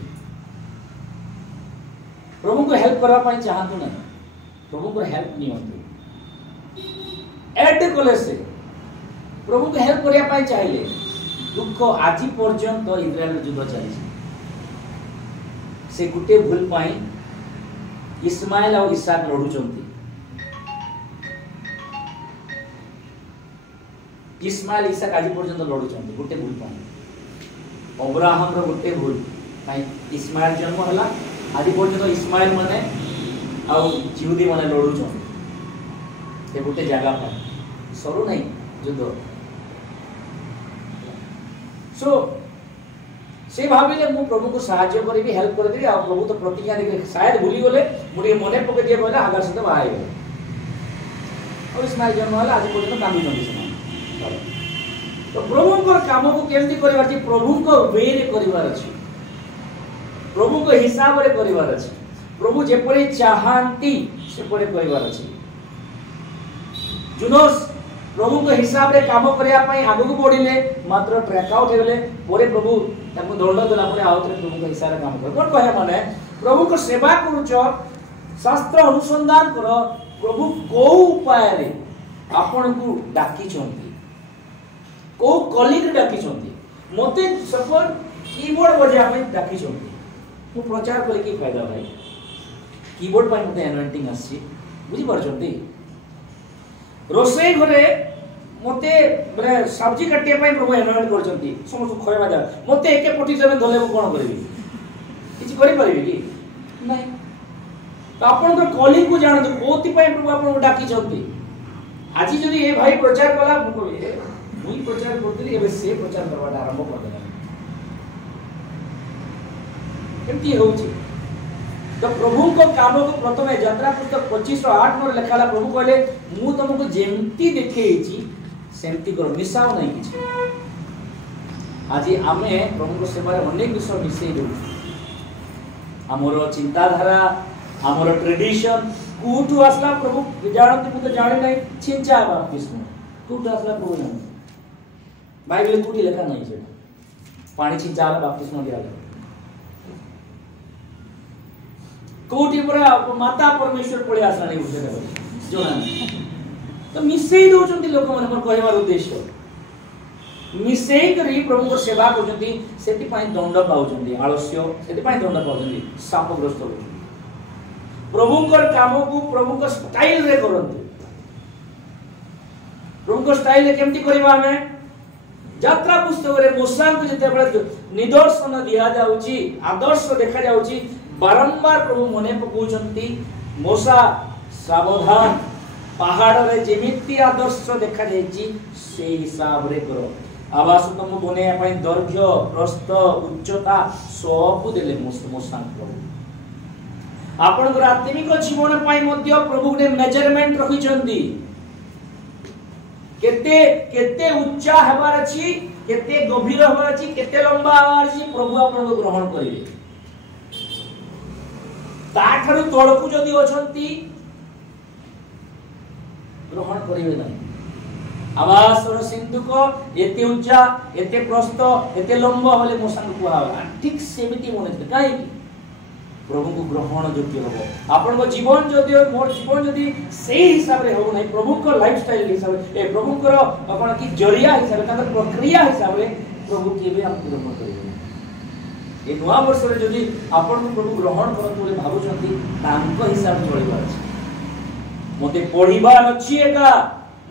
प्रभु को हेल्प करबा पई चाहतु नै प्रभु को हेल्प नियंतु एड कोले से प्रभु को हेल्प करिया पई चाहिले दुख आज पर्यंत इस्राएल युद्ध चली से गुटे भूल पाई इस्माइल और इसहाक लड़ुचंती इस्माइल इसहाक आज पर्यंत लड़ुचंती गुटे भूल पाई अब्राहम रो गुटे भूल पाई इस्माइल जन्म हला आज पर्यंत इस्माइल माने आ यहूदी माने लड़ुचंती से गुटे जगह पर सरू नहीं युद्ध सो से भाविले मु प्रभु को सहायता करी हेल्प कर देबी आ प्रभु तो प्रतिज्ञा दे शायद भूली गले मुडी मने पके दिए कहला हागार से बाहर गए और इस्माइल जन्म हला आज पर्यंत कामी नदी समान तो प्रभु को काम को केमती करिवार छी प्रभु को वे रे करिवार अछि प्रभु को हिसाब रे करिवार अछि प्रभु जे परे चाहंती से परे करिवार अछि जुनोस प्रभु को हिसाब रे काम करिया पई आगु को बढ़िले मात्र ट्रैक आउट हेले पोरे प्रभु ताको दंड देला परे आउतरे प्रभु को हिसाब रे काम कर कोन कहे माने प्रभु को सेवा करूचो शास्त्र अनुसंधान करो प्रभु को उपाय रे आपन को डाकी छंती को कलिग डाकी छंती मते सपोज कीबोर्ड बजा पई डाकी छंती मु प्रचार करे की फायदा भाई कीबोर्ड पई मते एनॉइंटिंग आसी बुझी परछंती रोसई घरे मते बरे सब्जी काटिया पई प्रभु एनॉइंट करछंती समस्त खयबा जा मते एके पटी देबे धले मु कोन करबी किछि करि परबी कि नहीं तो आपन तो कॉलिंग को जान तो कोति पई प्रभु आपन डाकी छंती आज जदी ए भाई प्रचार कला मु कहबी मुई प्रचार करतली एबे से प्रचार करवाटा आरंभ कर देला केमती होउची तो प्रभु को काम को प्रथमे यात्रा पुस्तक 25:8 में लिखाला प्रभु कहले मु तुमको जेमती देखेची सेमती करो मिसाओ नहीं किछि आज आमे प्रभु को सेवा रे अनेक विषय मिसई दउ हमर चिंताधारा हमर ट्रेडिशन कोठु आसला प्रभु जानत मु तो जाने नहीं छिंचा बाप्तिस्म कोठु आसला प्रभु जाने बाइबल कोठी लिखा नहीं छै पानी छिंचाला बाप्तिस्म दियाला कोठी पूरा माता परमेश्वर पळे आसला नहीं उठे जो ना तो मिसई दोचंती लोक मन पर कहवार उद्देश्य मिसई करी प्रभु को सेवा करचंती सेति पई दंड पाउचंती आलस्य सेति पई दंड पाउचंती शापग्रस्त होचंती प्रभु को काम को प्रभु को स्टाइल रे करंती प्रभु को स्टाइल रे केमती करबा हमें यात्रा पुस्तक रे मूसा को जते बळे निदर्शन दिया जाउची आदर्श देखा जाउची बारंबार प्रभु मने पकोचंती मूसा सावधान पहाड़ रे जेमिति आदर्श देखा जायची से हिसाब रे करो आवास तुम बने पई दैर्घ्य प्रस्थ उच्चता सब देले मूसा प्रभु आपन को आत्मिक जीवन पई मध्य प्रभु ने मेजरमेंट रखिचंती केते केते उच्चा हेबार अछि, केते गभीर हेबार अछि, केते लंबा हेबार अछि, प्रभु आपन को ग्रहण करिवे। ताठारु तळकु जदि अछंती ग्रहण करिवे नाही। आवासर सिंधुक एते उच्चा, एते प्रस्थ, एते लंबा होले मो संग कुआ ठीक सेमिति मने काई प्रभु को ग्रहण योग्य हो। आपन को जीवन जदि मोर जीवन जदि सेही हिसाब रे हो नाही, प्रभु को लाइफस्टाइल हिसाब रे, ए प्रभु को अपन की जरिया हिसाब रे, ताकर प्रक्रिया हिसाब रे प्रभु केबे आप ग्रहण करिवे। ए नवा वर्ष रे जदि आपन को प्रभु ग्रहण करत बोले भाबुचंती तांको हिसाब चलिबार अछि। मते पढिबार अछि एका,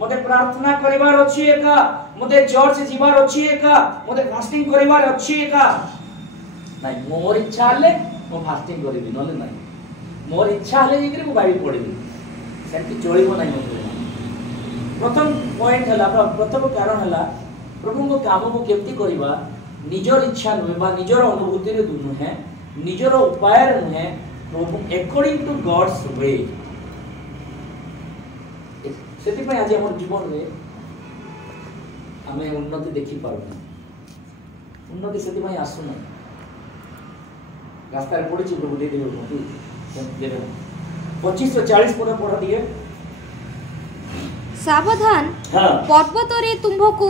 मते प्रार्थना करिबार अछि एका, मते चर्च जिबार अछि एका, मते फास्टिंग करिबार अछि एका नाही। मोर इच्छा हले मो फास्टिंग करिबि नले नाही, मोर इच्छा हले जेकरी मो बाइबल पढिबि सेंति चलिबो नाही मते। प्रथम पॉइंट हला, प्रथम कारण हला प्रभु को काम को केमती करिबा निजर इच्छा नुहे बा निजर अनुभूति रे नुहे, निजर उपाय रे नुहे, प्रभु अकॉर्डिंग टू गॉड्स वे। सेति पय आज हमर जीवन रे हमें उन्नति देखि पारु, उन्नति सेति पय आसु ना। रास्ता रे पड़ी प्रभु दे देबो उन्नति 25 से 40 पद पढ़ दिए। सावधान, पर्वत रे तुमको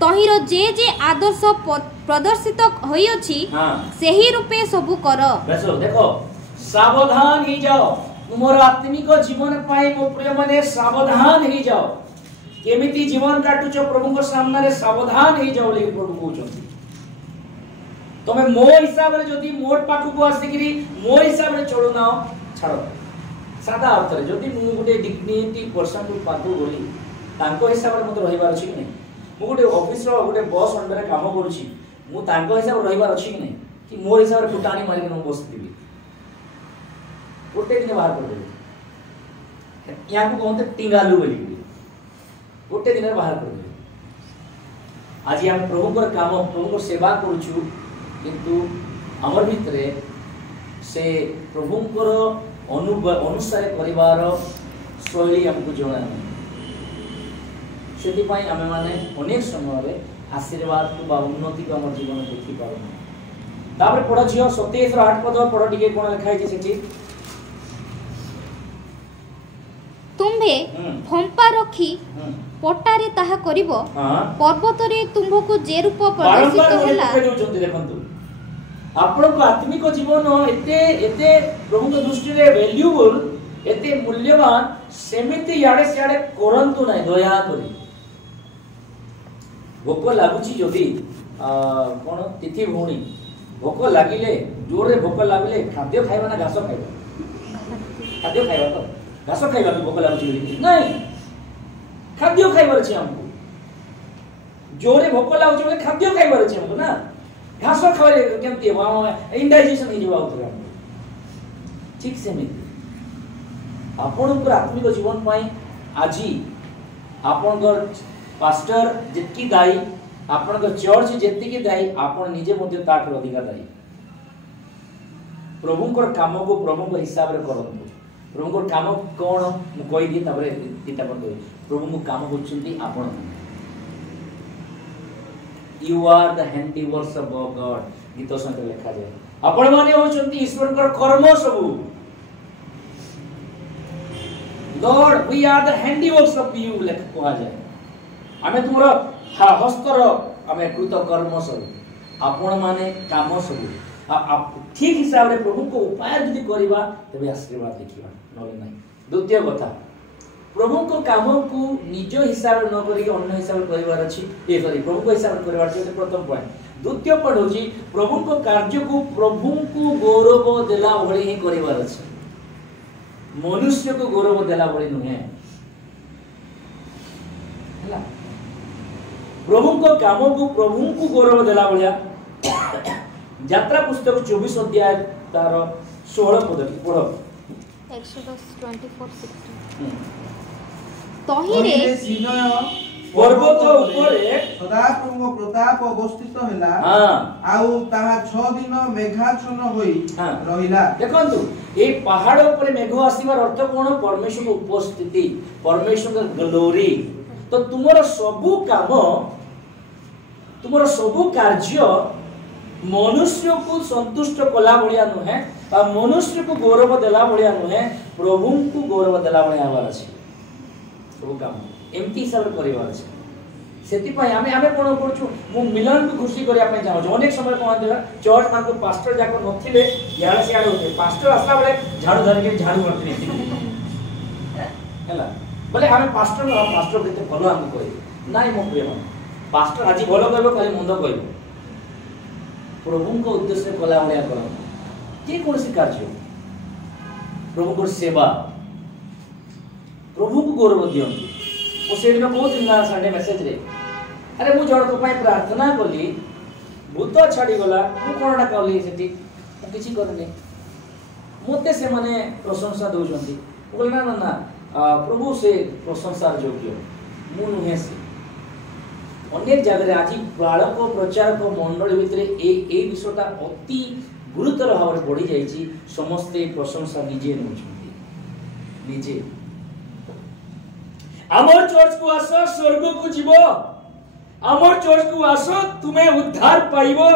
तहिर जे जे आदर्श प्रदर्शित होई अछि सेही रूपे सबु कर। देखो सावधान ही जाओ, तुमर आत्मिक जीवन पाए मो प्रिय माने सावधान ही जाओ। केमिति जीवन काटुच प्रभु को सामने रे सावधान ही जाओ ले प्रभु कहउछथि। तमे मो हिसाब रे जदी मोर पाखु को आसिकरी मो हिसाब रे चलो ना छाड़ो। सादा अर्थ रे जदी मु गुटे डिग्निटी पर्सन को पाखु बोली तांको हिसाब रे मते रहिबार अछि कि नै, मु गुटे ऑफिस रो गुटे बॉस अंडर रे काम करूची, मु तांको हिसाब रे रहिबार अछि कि नै कि मोर हिसाब रे फुटानी मारि के बसतिबी गोटे दिन बाहर कर देबे। या को कहते टिंगालू बोली गोटे दिन बाहर कर देबे। आज हम प्रभु को काम प्रभु को सेवा करूछु, किंतु हमर भितरे से प्रभु को अनुसार परिवार शैली हमको जणा नै। सेति पई हमें माने अनेक समय रे आशीर्वाद को बा उन्नति को हमर जीवन में देखि पाउ। तापर पढ जियो 27 रो 8 पद पढ टिके कोन लिखा है सेठी। तुम्भे फंपा रखी पटारे ताहा करिवो, पर्वत रे तुमको जे रूप प्रदर्शित होला। देखंतु आपण को आत्मिक जीवन एते एते प्रभु के दृष्टि रे वैल्यूएबल, एते मूल्यवान सेमिति याडे सियाडे करंतु नै। दया करी भोक लागुची जदी कोन तिथि भौणी भोक लागिले जोरे भोक लागिले खाद्य खाइबा ना घास खाइबा। खाद्य खाइबा तो घास खाइबा की भोक लागुची नहीं, खाद्य खाइबार अछि हमको। जोरे भोक लागुची बोले खाद्य खाइबार अछि हमको ना। घास खाइले केमति हो इंडाइजेशन हे जवा उतरा ठीक से नहीं। आपन आत्मिक जीवन पाई आजी आपन पास्टर जितकी दायी, आपन चर्च जितकी दायी, आपन निजे मध्य ताकर अधिक दायी। प्रभु काम को प्रभु हिसाब रे करंतु। प्रभु काम कौन मु कहि दिए ताबरे तीटा पर कहि। प्रभु को काम होचंती आपन। You are the handiworks of God, गीत संगे लिखा जाय। आपन माने होचंती ईश्वर कर कर्म सबु। Lord we are the handiworks of you लेख कहा जाय। आमे तुमरो हस्तर आमे कृत कर्म सब आपण माने काम सब ठीक हिसाब रे प्रभु को उपाय यदि करबा तबे आशीर्वाद देखिबा नले नाही। द्वितीय कथा प्रभु को काम को निज हिसाब न करी अन्य हिसाब करबार अछि। ए सॉरी प्रभु को हिसाब करबार अछि प्रथम पॉइंट। द्वितीय पॉइंट होजी प्रभु को कार्य को प्रभु को गौरव देला भली ही करबार अछि, मनुष्य को गौरव देला भली नुहे। हला प्रभु को काम को प्रभु को गौरव देला भलिया यात्रा पुस्तक 24 अध्याय तार 16 पद पढ़। एक्सोडस 24:16 तहिरे सिनय पर्वत ऊपर सदा प्रभु प्रताप अवस्थित हैला। आउ ताहा 6 दिन मेघाच्छन्न होई रहिला। देखंतु ए पहाड़ ऊपर मेघ आसीबार अर्थ कोन? परमेश्वर को उपस्थिति, परमेश्वर का ग्लोरी। तो तुमर सबु काम तुमर सबु कार्य मनुष्य को संतुष्ट कला भलिया नुहे बा मनुष्य को गौरव देला भलिया नुहे प्रभु को गौरव देला भलिया हवार अछि सब काम एमती हिसाब करिवार अछि सेति पय आमे कोन करछु मु मिलन को खुशी करिया पय जाउ अनेक समय कोन देला चर्च मान को पास्टर जाको नथिले याडे से याडे होते पास्टर आस्ता बेले झाड़ू धरि के झाड़ू मारते हैला बोले आमे पास्टर केते भलो हम कहि नाइ मो प्रेम पास्टर आज भलो कहबो खाली मंद कहबो प्रभु को उद्देश्य कला भलिया करो जे कोनसी कार्य प्रभु को सेवा प्रभु को गौरव दियो ओ से दिन बहुत दिन संडे मैसेज रे अरे मु जण को पय प्रार्थना कली भूत छाडी गला मु कोनडा कहली सेठी मु किछि करनी मोते से माने प्रशंसा दोजंती बोल ना ना ना प्रभु से प्रशंसा योग्य मु नुहे से अनेक जगह आज बालक प्रचारक मंडल भितर ए विषयटा अति गुरुतर भाव में बढ़ी जाइए समस्ते प्रशंसा निजे नौछंती निजे आमर चर्च को आस स्वर्ग को जीव आमर चर्च को आस तुम्हें उद्धार पाइबो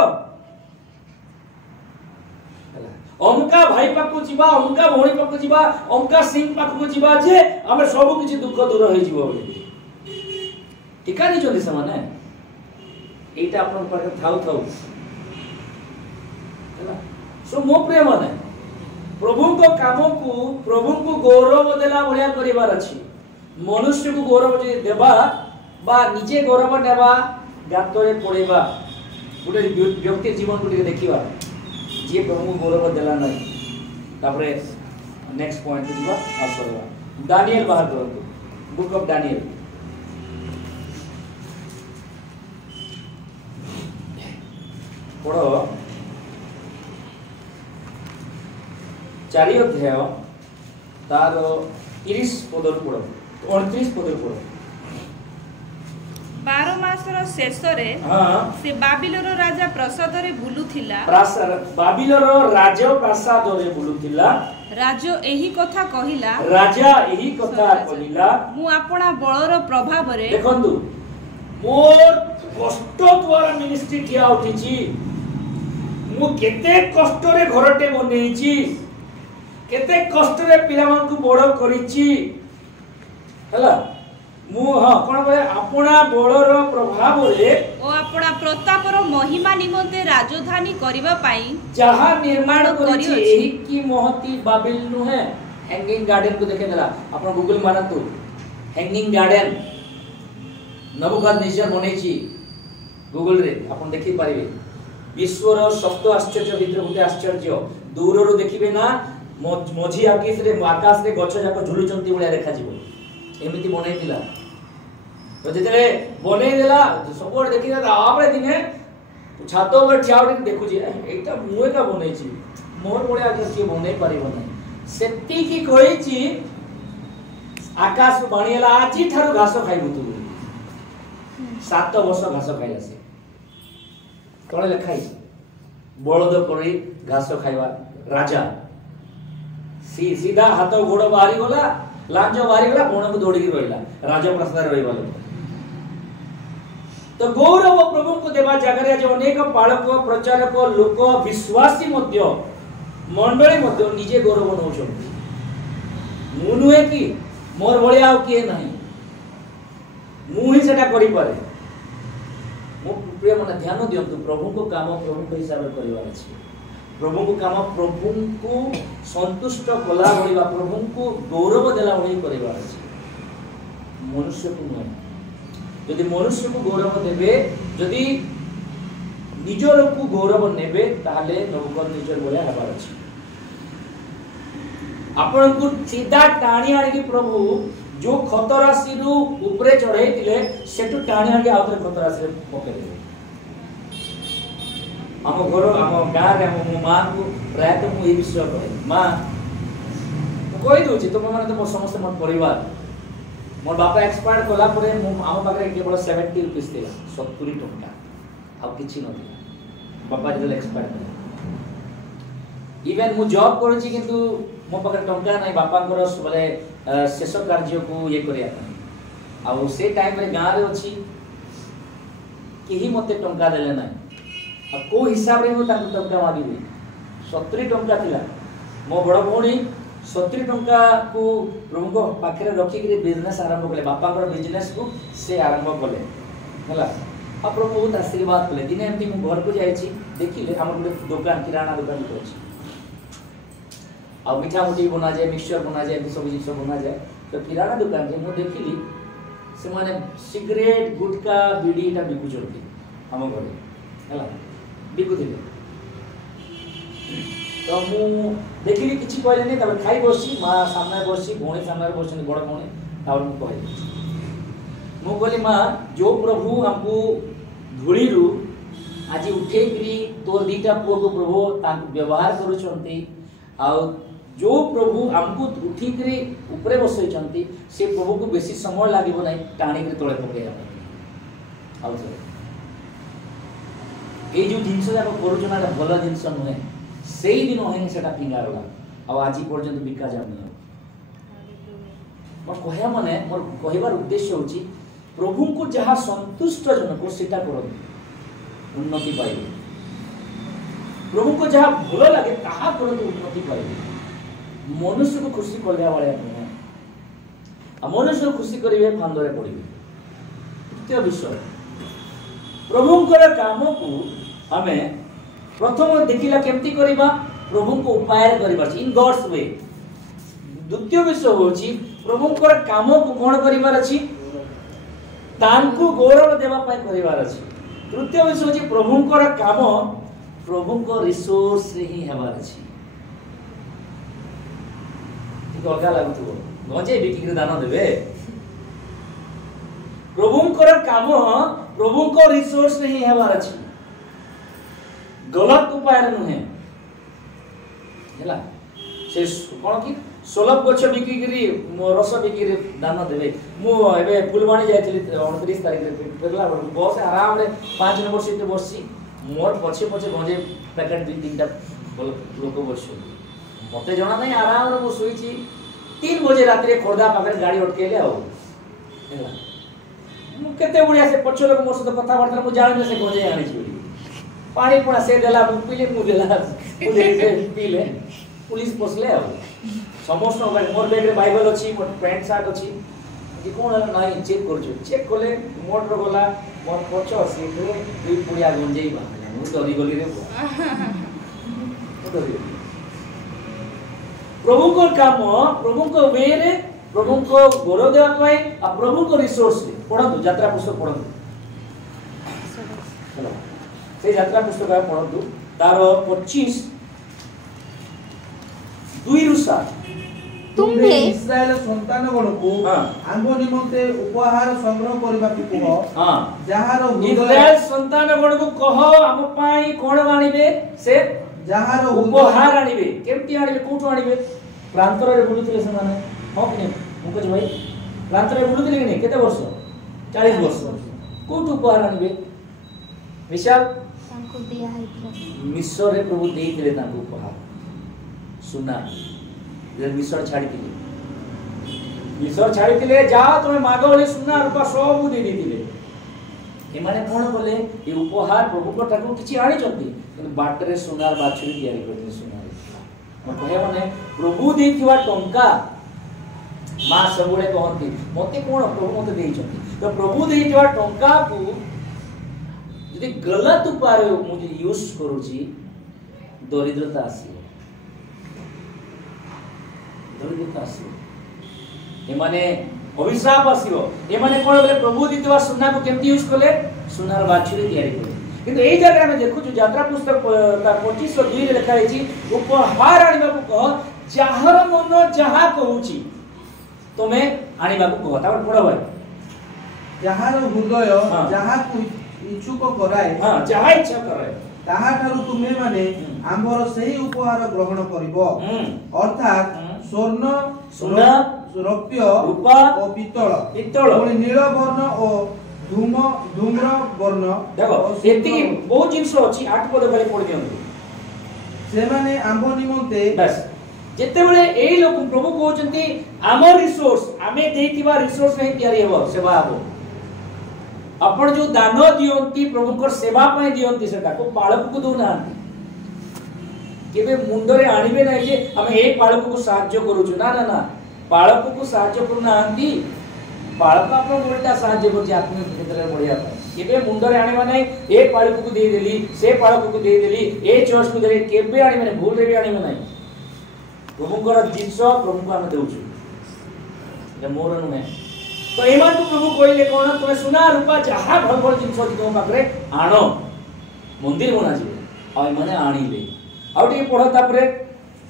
अमका भाई पाखु जीवा अमका भौणी पाखु जीवा अमका सिंह पाखु जीवा जे आमे सब किछि दुख दूर होई जीवो बोली टीका नहीं चलते समाने एटा अपन पर थाउ थाउ हैला सो मो प्रेम ने प्रभु को काम को प्रभु को गौरव देला भलिया करिवार अछि मनुष्य को गौरव जे देबा बा निजे गौरव नेबा गातरे पड़ेबा गुटे व्यक्ति जीवन को देखिबा जे प्रभु को गौरव देला नहीं तापरे नेक्स्ट पॉइंट दिबा आसरवा दानिएल बाहर करो बुक ऑफ दानिएल पढ़ो 4 अध्याय तार 30 पदर पढ़ो 29 पदर पढ़ो 12 मासर शेषरे से बाबिलोर राजा प्रसाद रे बुलुथिला बाबिलोर राजा प्रसाद रे बुलुथिला राजा एही कथा कहिला मु आपना बळर प्रभाव रे देखंतु मोर कष्ट द्वारा मिनिस्ट्री किया उठिची मु केते कष्ट रे घरटे बनेइची केते कष्ट रे पिलामान को बड़ करिची हला मु कोन बे अपना बळर प्रभाव रे ओ अपना प्रतापर महिमा निमंते राजधानी करिवा पाई जहां निर्माण करिची एही की महती बाबिल नु है हैंगिंग गार्डन को देखे देला अपन गूगल मारतु हैंगिंग गार्डन नबुकदनेस्सर बनेची गूगल रे अपन देखि पारिबे विश्वर सप्त आश्चर्य भितर गोटे आश्चर्य दूर रो देखिबे ना मझी आकाश रे गछ जाक झुलुचंती बळिया देखा जिवो एमिति बनेइतिला तो जेतले बनेइ देला सबोड देखिना आपरे दिने छात ऊपर ठियाउडी देखुची एटा मुए का बनेइची मोर बळिया के बनेइ पारिबो नै सेति की कहिची आकाश बाणीला आजी थारु घास खाइबु तू 7 वर्ष घास खाइला से कोन लिखाई बळद करी घास खाइबा राजा सीधा हाथ गोड़ बाहरी गला लांज बाहरी गला कोण को दौड़ी रहिला राजा प्रसाद रहिबा तो गौरव प्रभु को देवा जगरे जे अनेक पालक प्रचारक लोक विश्वासी मध्य मंडली मध्य निजे गौरव नौछन मु नुहे कि मोर भलिया आ के नाही मु ही सेटा करि पारे मो प्रिय मन ध्यान दियंतु प्रभु को काम प्रभु को हिसाब करिवार अछि प्रभु को काम प्रभु को संतुष्ट कला भलिबा प्रभु को गौरव देला भली करिवार अछि मनुष्य को नहीं यदि मनुष्य को गौरव देबे यदि निजर को गौरव नेबे ताले नबुकद निजर बोले हबार अछि आपण को सीधा टाणी आनि कि प्रभु जो खतरासी रु ऊपरे चढ़ैतिले सेटु टाणी आनि आउतरे खतरासी रे पके देबे हम घर हम गाँ रे हम मां को प्राय तो मु ए विषय कहे मां कोई दोची तुम माने तो समस्त मन परिवार मोर बापा एक्सपायर कला परे आम पाखे केवल 70 रुपीस थिला 70 टका आ किछि न थिला बापा जेल एक्सपायर कले इवन मु जॉब करछि किंतु मो पाखे टका नै बापा कर बोले शेष कार्य को ये करिया आउ से टाइम रे गाँ रे अछि केही मते टंका देले ना आ को हिसाब रे मु तांको टंका मागिबी 70 टंका थिला मो बड़ भौणी 70 टंका को प्रभु को पाखरे रखी के बिजनेस आरंभ कले बापा को बिजनेस को से आरंभ कले हला आ प्रभु बहुत आशीर्वाद कले दिने एमती मु घर को जाई छी देखिले हमर गोटे दुकान किराना दुकान को अछि आ मिठा मुठी बना जाए मिक्सचर बना जाए सब चीज बना जाए तो किराना दुकान के मु देखिली से माने सिगरेट गुटखा बीड़ी ता बिकु चलती हम घरे हला बिकु दिले तो मु देखिली किछि कहले नै तब खाई बसी मां सामने बसी भोणी सामने बसनी बड़ भोणी तावर मु कहली मु कहली मां जो प्रभु हमको धूली रु आज उठे करी तोर दीटा पुओ को प्रभु तांको व्यवहार करू चंती आ जो प्रभु हमको उठी करी ऊपरे बसई चंती से प्रभु को बेसी समय लागिबो नै टाणी करी तळे पके आ आउ ए जो जिंस जाको करू जना भलो जिंस नहे सेई दिन होनी सेटा फिंगारला आ आज पर्यंत बिका जानी मोर कहया माने मोर कहबार उद्देश्य होची प्रभु को जहा संतुष्ट जन को सेटा करो उन्नति पाइबे प्रभु को जहा भलो लागे ताहा करो उन्नति पाइबे मनुष्य को खुशी करले वाले नहीं आ मनुष्य को खुशी करिवे फांदरे पड़िबे तृतीय विषय प्रभु को काम को हमें प्रथम देखिला केमती करिबा प्रभु को उपाय करिबा इन गॉड्स वे द्वितीय विषय होची प्रभु को काम को कोन करिबार अछि तांको गौरव देबा पय करिबार अछि तृतीय विषय होची प्रभु को काम प्रभु को रिसोर्स ही हेबार अछि ठीक अलगा लागुथो गजे बिकी दान देबे प्रभु को काम प्रभु को रिसोर्स ही हेबार अछि गलत उपाय नुहे हला से कोन की सोलभ गछ बिक्री करी रस बिक्री दान देबे मु एबे फुलवाणी जायथिली 29 तारिख रे फेरला बस आराम रे 5 नंबर सीट रे बससी मोर पछे पछे गंजे पैकेट दिन तीनटा लोक बसो मते जणा नै आराम रे मु सोईची 3 बजे रात रे खोरदा पाखरे गाड़ी अटकेले आ हला मु केते बुढिया से पछो लोक मोर से कथा बार्ता मु जानि से गंजे आनी छी पानी पुणा से देला पीले मु देला पीले पुलिस पोसले आ समस्त मोर बैग रे बाइबल अछि मोर पैंट शर्ट अछि कि कोन नाही चेक करछु चेक कोले मोटर गला मोर पछो सीट रे दुई पुड़िया गंजेई बा मु डरी गली रे प्रभु को काम प्रभु को वे रे प्रभु को गौरव देवा पाए आ प्रभु को रिसोर्स रे पढନ୍ତୁ यात्रा पुस्तक पढନ୍ତୁ चलो से यात्रा पुस्तक पढ़तु तार 25 2 रु 7 तुम्हे इस्राएल संतान गणको आंगो निमंते उपहार संग्रह करबा की कह हां जहार इस्राएल संतान गणको कह हम पाई कोन आनिबे से जहार उपहार आनिबे केमती आनिबे कोठो आनिबे प्रांतर रे बुलुतले समान हो कि नहीं मुको भाई प्रांतर रे बुलुतले कि नहीं केते वर्ष 40 वर्ष कोठो उपहार आनिबे विशाल तांको दिया है मिस्र रे प्रभु देई दिले तांको उपहार सुना जे मिस्र छाड़ी दिले जा तुमे मागो ले सुना रूपा सब दे दिले ए माने कोन बोले ए उपहार प्रभु को ठाकुर किछि आनी चंती किंतु बाटरे सुनार बाछुरी तयारी करते सुनार मन कहे माने प्रभु देथिवा टंका मां सबुले कहंती मते कोन प्रभु मते देई चंती तो प्रभु देथिवा टंका को यदि गलत उपाय मुझे यूज करूची दरिद्रता आसी ए माने अभिशाप आसीबो ए माने कोन बोले प्रभु दितवा सुना को केमती यूज करले सुनार बाछुरी तयारी करले किंतु एई जगह में देखु जो यात्रा पुस्तक तार 2502 रे लिखा है उपहार आनिबा को कह जाहर मन जहा कहूची तमे आनिबा को कह तापर पढो भाई जाहर हृदय जहा को इच्छुक कराए हां जहा इच्छा कराए ताहा ठारू तुमे माने आंबर सही उपहार ग्रहण करिवो अर्थात स्वर्ण सोना रौप्य रूपा और पित्तल और नील वर्ण और धूम्र वर्ण देखो एति बहुत जिंस अछि 8 पद खाली पढि दियंतु से माने आंब निमंते बस जेते बेले एई लोक प्रभु कहउचंती आम रिसोर्स आमे देइतिबा रिसोर्स नहीं तयारी हेबो सेवा हेबो आपण जो दान दियंती प्रभु को सेवा पय दियंती सेटा को पाळक को दोना केबे मुंडरे आनिबे नै जे हम ए पाळक को सहाय्य करूछु ना ना ना पाळक को सहाय्य करू नांती पाळक आपण उल्टा सहाय्य करछि आत्म क्षेत्र बढ़िया पाए केबे मुंडरे आनिबा नै ए पाळक को दे देली से पाळक को दे देली ए चोस को दे केबे आनिबा नै भूल रे भी आनिबा नै प्रभु को जिंस प्रभु को हम देउछु ए मोर नुहे तो एमा तो प्रभु कहले कोन तुमे सुना रूपा जहा भल भल जिंस तुम पाखरे आनो मंदिर बना जे आ माने आनिले आउ टी पढो तापरे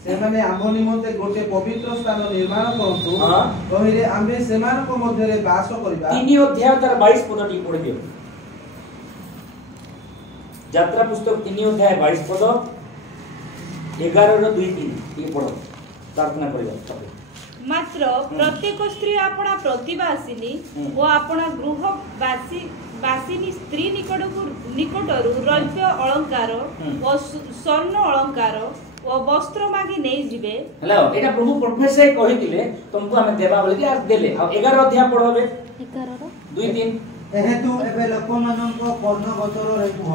से माने आम निमंते गोटे पवित्र स्थान निर्माण करंतु कहिले आमे सेमान को मध्य रे वास करबा 3 अध्याय तार 22 पद टी पढि दियो यात्रा पुस्तक 3 अध्याय 22 पद 11 रो 2-3 ये पढो प्रार्थना करियो मात्र प्रत्येक स्त्री आपणा प्रतिवासिनी ओ आपणा गृहवासी वासिनी स्त्री निकटरू रौप्य अलंकार ओ स्वर्ण अलंकार ओ वस्त्र मागी नै जिवे हेलो एटा प्रभु प्रोफेसर कहितिले तुमको हमें देबा बोले कि आज देले आ 11 अध्याय पढोबे 11 रो 2-3 एहेतु एबे लोकमाननको कर्ण गोचर रे कुह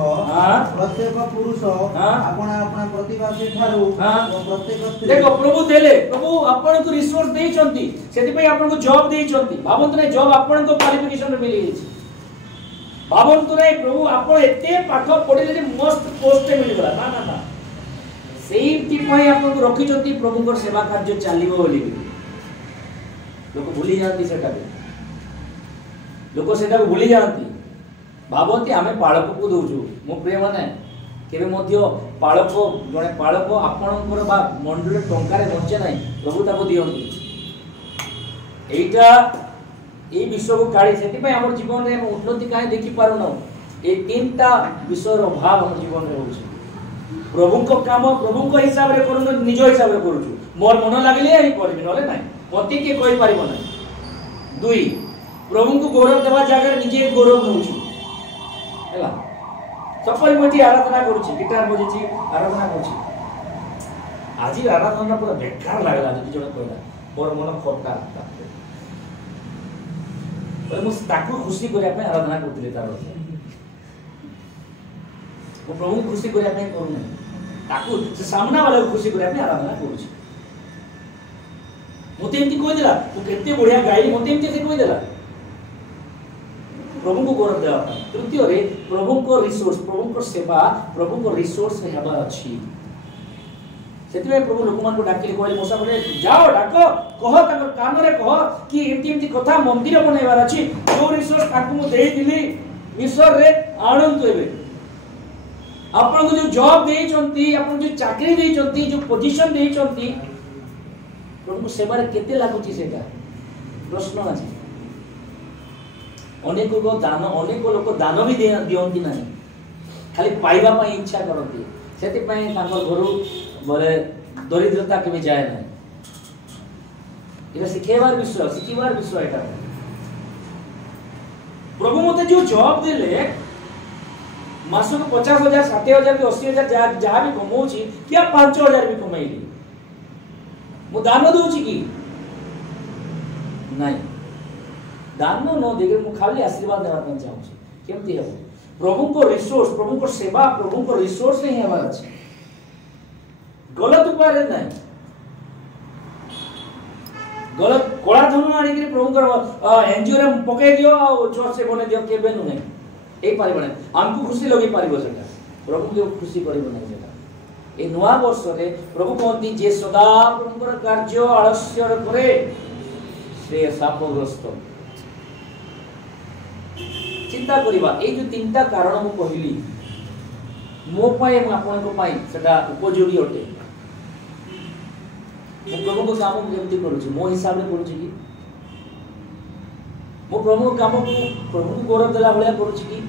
प्रत्येक पुरुष आपना आपना प्रतिवासी थारु प्रत्येक स्त्री देखो प्रभु देले प्रभु आपन को रिसोर्स देई चंती सेति पई आपन को जॉब देई चंती भाबंत नै जॉब आपन को क्वालिफिकेशन रे मिली छि भाबंत नै प्रभु आपन एते पाठ पढिले जे मस्त पोस्ट मिली गला ना ना ना सेति पई आपन को रखि चंती प्रभु को सेवा कार्य चालिबो बोली लोक भूली जाती सेटा लोक सेटा भूली जाती भाबती आमे पाळक को दोजु मो प्रिय माने केबे मध्य पाळक जने पाळक आपनकर बा मंडरे टंकारे बंचे नाही प्रभु ताको दियंती एटा ए विश्व को काढी सेति पय हमर जीवन रे उन्नति काहे देखि पारु न ए तीनटा विषय रो भाव हमर जीवन रे होछि प्रभु को काम प्रभु को हिसाब रे करू निज हिसाब रे करूछु मोर मन लागले एही करबी नले नाही मते के कोइ पारिबो नाही दुई प्रभु को गौरव देवा जागर निजे गौरव नउछु हैला सपय मोटी आराधना करूची गिटार बजेची आराधना करूची आजी आराधना पूरा बेकार लागला जति जण कहला मोर मन खट्टा बोले मु ताकू खुशी करिया पे आराधना करथिले तार मु प्रभु खुशी करिया पे करू नै ताकू से सामना वाला खुशी करिया पे आराधना करूची मोते एंती कोइ देला तू केते बढ़िया गाई मोते एंती से कोइ देला प्रभु को गौरव देवा तृतीय रे प्रभु को रिसोर्स प्रभु को सेवा प्रभु को रिसोर्स रे हबा अछि सेतिवे प्रभु लोकमान को डाकिले कहले मोसा करे जाओ डाको कह तकर कान रे कह कि एंती एंती कथा मंदिर बनैबार अछि जो रिसोर्स ताकू मु देई दिली मिसर रे आनंद हेबे आपन को जो जॉब देई चंती आपन जो चाकरी देई चंती जो पोजीशन देई चंती प्रभु सेवा रे केते लागुची सेटा प्रश्न अछि अनेक को दान अनेक लोक दान भी दियंती नहीं खाली पाइबा पई इच्छा करती सेति पई ताकर घरु बोले दरिद्रता के भी जाए नहीं इला सिखेवार विषय एटा प्रभु मते जो जॉब देले मासो को 50,000 60,000 के 80,000 जहाँ भी कमाऊची क्या 5,000 भी कमाइली मु दान दोची की नहीं दान न देगे मु खाली आशीर्वाद देवा ପାଇଁ चाहूची केमती है प्रभु को रिसोर्स प्रभु को सेवा प्रभु को रिसोर्स नहीं हेबार अछि गलत उपाय नहीं गलत कोला धन आनी के प्रभु को एनजीओ रे पके दियो आ चर्च से बने दियो केबे नु नहीं ए पारिबो नहीं हमको खुशी लगी पारिबो सेटा प्रभु के खुशी करिबो नहीं सेटा ए नवा वर्ष रे प्रभु कहती जे सदा प्रभु को कार्य आलस्य करे से शापग्रस्त चिंता करिबा ए जो तीनटा कारण मु कहली मो पाए म आपन को पाई सेटा उपयोगी होते मु प्रभु को काम केमती करूची मो हिसाब रे करूची की मो प्रभु को काम को प्रभु को गौरव देला भलिया करूची की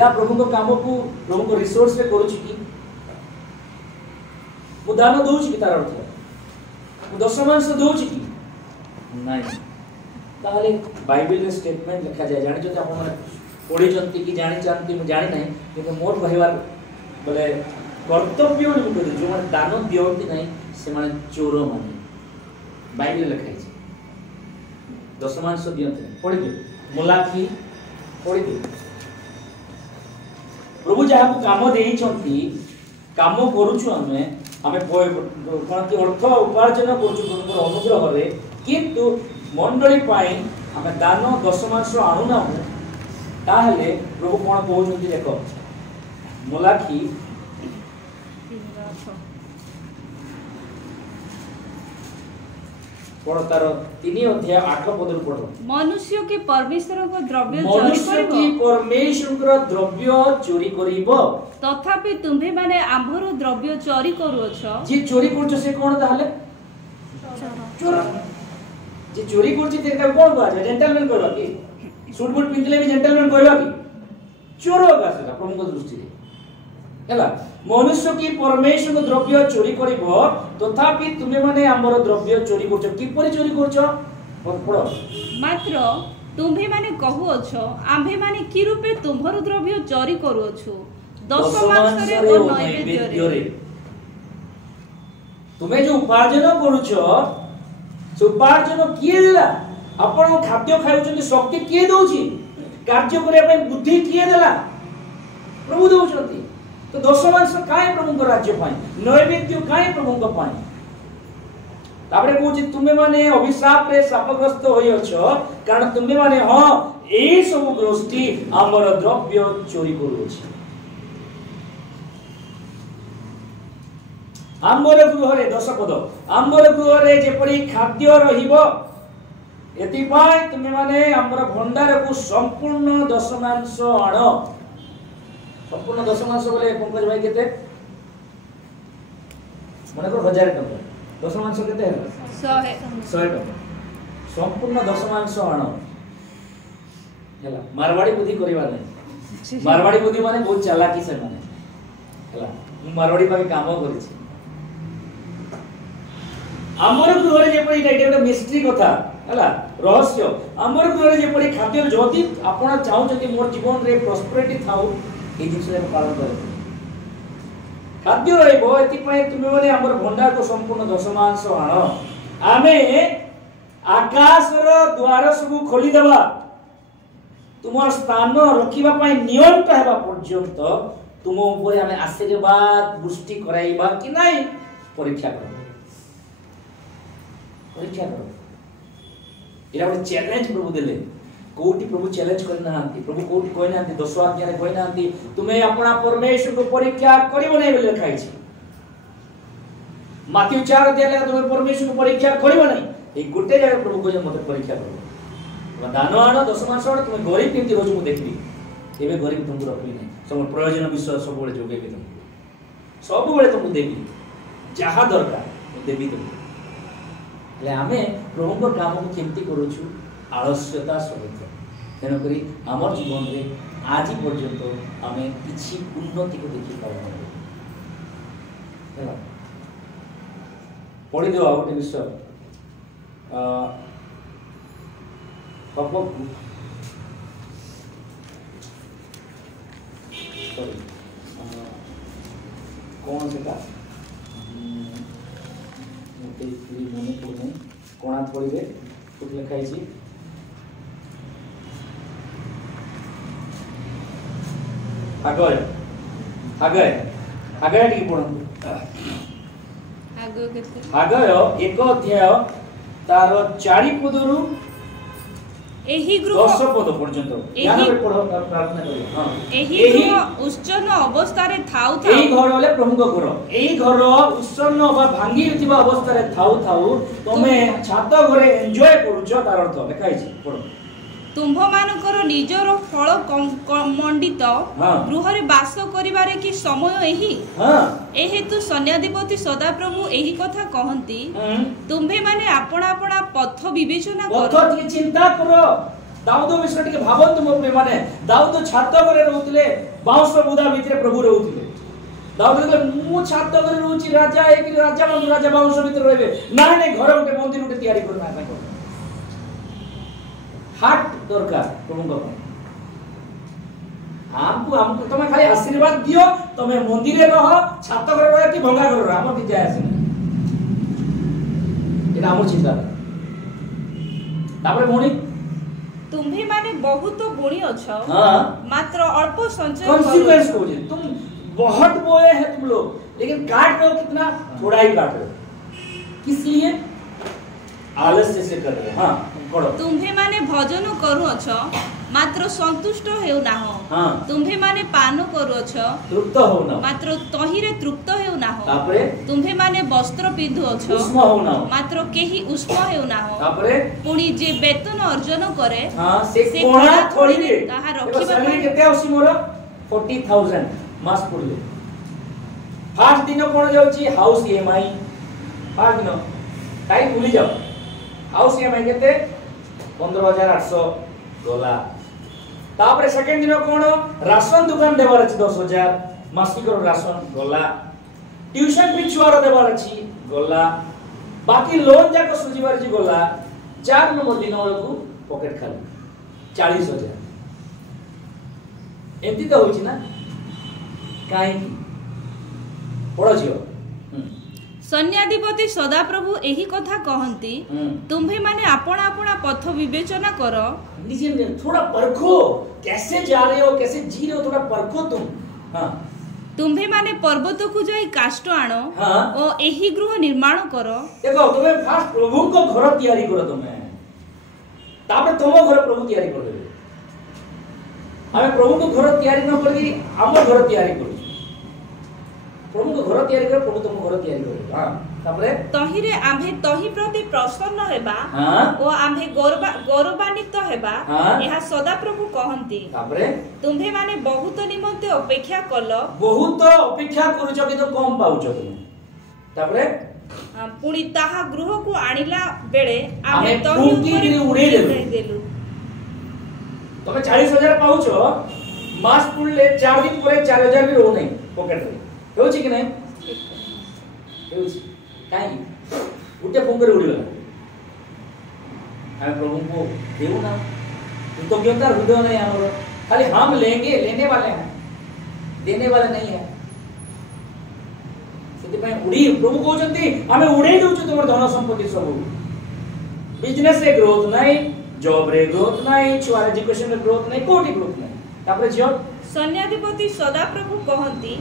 या प्रभु को काम को प्रभु को रिसोर्स रे करूची की मु दान दोउची की तार अर्थ मु दशमांश दोउची की नहीं ताले बाइबल रे स्टेटमेंट लिखा जाय जानि जते आपण माने पढि जंती की जानि जानती मु जानि नहीं कि मोर कहवार बोले कर्तव्य बोली कहते जो माने दान दियंती नहीं से माने चोर माने बाइबल लिखा है दशमांश दियंती पढ़ी दियो मलाखी पढ़ी दियो प्रभु जहाँ को काम देइछंती काम करूछु हमें कोन कि अर्थ उपार्जन करूछु प्रभुर अनुग्रह रे किंतु मंडली पाई हमें दान दशमांश आणुना ताहले प्रभु कोन कहउछंती देखो मलाखी पढ़ो तार 3 अध्याय 8 पद रू पढ़ो मनुष्य के परमेश्वर को द्रव्य मनुष्य की परमेश्वर को द्रव्य चोरी करिवो तथापि तुम्हे माने आंभर द्रव्य चोरी करूछ जे चोरी करछ से कोन ताहले चोर जे चोरी करछ तेका कोन कहै छै जेंटलमैन कहबा की सूट बूट पिंधले भी जेंटलमैन कहबा की चोर होगा सेटा प्रमुख दृष्टि रे हैला मनुष्य की परमेश्वर को द्रव्य चोरी करिवो तथापि तुमे माने हमर द्रव्य चोरी करछ की परि चोरी करछ पढ़ो मात्र तुम्हे माने कहूछ आम्भे माने की रूपे तुम्हर द्रव्य चोरी करूछु दशमांश रे और नैवेद्य रे तुमे जो उपार्जन करूछ से उपार्जन किए देला आपण खाद्य खाउछन शक्ति किए दोछि कार्य करे पे बुद्धि किए देला प्रभु दोछंती तो दशमांश काय प्रभु को राज्य पाई नैवेद्य काय प्रभु को पाई तापरे कहूछि तुमे माने अभिशाप रे शापग्रस्त होई अछो कारण तुमे माने हां एई सब गोष्ठी हमर द्रव्य चोरी करूछि आम्बर गृह रे 10 पद आम्बर गृह रे जेपरि खाद्य रहिबो एति पाई तुमे माने हमर भंडार को संपूर्ण दशमांश आण संपूर्ण दशमांश बोले पंकज भाई केते माने को 1000 टका दशमांश केते है 100 टका संपूर्ण दशमांश आण हैला मारवाड़ी बुद्धि करबा नै मारवाड़ी बुद्धि माने बहुत चालाकी से माने हैला मु मारवाड़ी पाके काम करै छी हमर गृह जे परि एटा मिस्ट्री कथा हैला रहस्य हमर गृह जे परि खाद्य जति आपण चाहौ जति मोर जीवन रे प्रॉस्पेरिटी थाउ ए जिंस रे पालन करे खाद्य रहइबो एति पय तुमे माने हमर भंडार को संपूर्ण दशमांश आण आमे आकाश रो द्वार सब खोली देबा तुमर स्थान रखिबा पय नियंत्रण हेबा पर्यंत तुम ऊपर हमें आशीर्वाद वृष्टि कराइबा कि नहीं परीक्षा करो एरा ଗୋଟେ ଚ୍ୟାଲେଞ୍ଜ ପ୍ରଭୁ ଦେଲେ କୋଉଠି ପ୍ରଭୁ ଚ୍ୟାଲେଞ୍ଜ କରି ନାହାନ୍ତି ପ୍ରଭୁ କୋଉଠି କହି ନାହାନ୍ତି 10 ଆଜ୍ଞାରେ କହି ନାହାନ୍ତି ତୁମେ अपना परमेश्वर को परीक्षा करिवो नै बोली लिखा अछि माथ्यू 4 अध्याय तुम परमेश्वर को परीक्षा करिवो नै ए गुटे जगह प्रभु को मते परीक्षा करो दान आनो 10 मास आनो तुम गरीब केमति रोज मु देखबी एबे गरीब तुमको रखबी नै सब प्रयोजन विषय सब बेले जोगे के तुम सब बेले तुमको देबी जहा दरकार देबी तुम ले आमे प्रभु को काम को केमति करूछु आलस्यता सहित तेनो करी हमर जीवन रे आज पर्यंत आमे किछि उन्नति को देखि पाबो हैला पढि दियो आउट विषय हबक सॉरी कौन से का मने पड़े कोणा पड़े कुछ लिखाई छी आगय आगय आगय टी पढो आगय केते आगय एक अध्याय तार 4 पदरु एही गृह 10 पद पर्यंत ध्यान रे पढो प्रार्थना करियो हां एही गृह उच्चन अवस्था रे थाउ थाउ एही घर वाले प्रमुख घर एही घर उच्चन बा भांगी थिबा अवस्था रे थाउ थाउ तमे छात घरे एन्जॉय करूछो तार अर्थ देखाइ छी पढो तुम्भ मानकर निजर फल मंडित गृह रे वास करिवारे की समय एही हां एहे तु सन्याधिपति सदा प्रभु एही कथा कहंती तुम्भे माने आपणा आपणा पथ विवेचना करो पथ की चिंता करो दाऊद विषय के भावंत मो पे माने दाऊद छात घरे रहउतले बाउस बुदा भितरे प्रभु रहउतले दाऊद कहले मु छात घरे रहउची राजा एक राजा बाउस भितरे रहबे ना नै घर उठे मंदिर उठे तयारी करना है हाट दरकार प्रभु को हमको हमको तुम खाली आशीर्वाद दियो तुम मंदिर रह छात घर रह कि भंगा घर रह हमर कि जाय आसे एटा हमर चिंता तापर मोनी तुम्ही माने बहुत गुणी अछ मात्र अल्प संचय कॉन्सिक्वेंस को तुम बहुत बोए हैं तुम लोग लेकिन काट रहे हो कितना थोड़ा ही काट रहे हो किस लिए आलस्य से कर रहे हो हां पढ़ो तुम्ही माने भजन करू अछ मात्र संतुष्ट हेउ ना हो तुम्ही माने पान करू अछ तृप्त हो ना मात्र तहिरे तृप्त हेउ ना हो तापरे तुम्ही माने वस्त्र पिंधु अछ उष्म हो ना मात्र केही उष्म हेउ ना हो तापरे पुणी जे वेतन अर्जन करे हां से कोणा थोड़ी रे ताहा देखो रखिबा सैलरी केते आसी मोर 40000 मास पड़ले फास्ट दिन कोन जाउची हाउस ईएमआई फास्ट दिन टाइम भूली जाओ हाउस ईएमआई केते 15800 गला तापरे सेकंड दिन कोन राशन दुकान देवार अछि 10000 मासिक राशन गला ट्यूशन भी छुआर देवार अछि गला बाकी लोन जाको सुजीवार अछि गला 4 नंबर दिन को पॉकेट खाली 40000 एमती तो होछि ना काई पढ़ो जियो सन्याधिपति सदाप्रभु एही कथा कहंती तुम्हे माने आपण आपण पथ विवेचना करो निजे थोड़ा परखो कैसे जा रहे हो कैसे जी रहे हो थोड़ा परखो तुम हां तुम्हे माने पर्वत को जाई काष्ट आनो ओ एही गृह निर्माण करो देखो तुम्हें फास्ट प्रभु को घर तैयारी करो तुम्हें तापर तुम घर प्रभु तैयारी कर देबे हमें प्रभु को घर तैयारी न करी हम घर तैयारी करू प्रभु को घर तैयारी कर प्रभु तुम घर तैयारी कर हां तापरे तहिरे आम्हे तहि प्रति प्रसन्न हेबा ओ आम्हे गौरवान्वित हेबा एहा सदा प्रभु कहंती तापरे तुम्हे माने बहुत निमंते अपेक्षा कलो बहुत अपेक्षा करूछ कि तो कम पाउछ तुम तापरे पुणी ताहा गृह को आनिला बेले आम्हे तहि ऊपर उड़े देलु तमे 40000 पाउछ मास पुरले 4 दिन परे 4000 भी रहू नै पॉकेट रे होछि कि नै होछि काई उठे फोन करे उड़िला हम प्रभु को देऊ ना तो क्योंकि हृदय नहीं हमरो खाली हम लेंगे लेने वाले हैं देने वाले नहीं है सेति पय उड़ी प्रभु कहउचंती हमें उड़े दउछु तमर धन संपत्ति सब बिजनेस रे ग्रोथ नहीं जॉब रे ग्रोथ नहीं छुआ एजुकेशन रे ग्रोथ नहीं कोठी ग्रोथ नहीं तापर जियो सन्याधिपति सदाप्रभु कहंती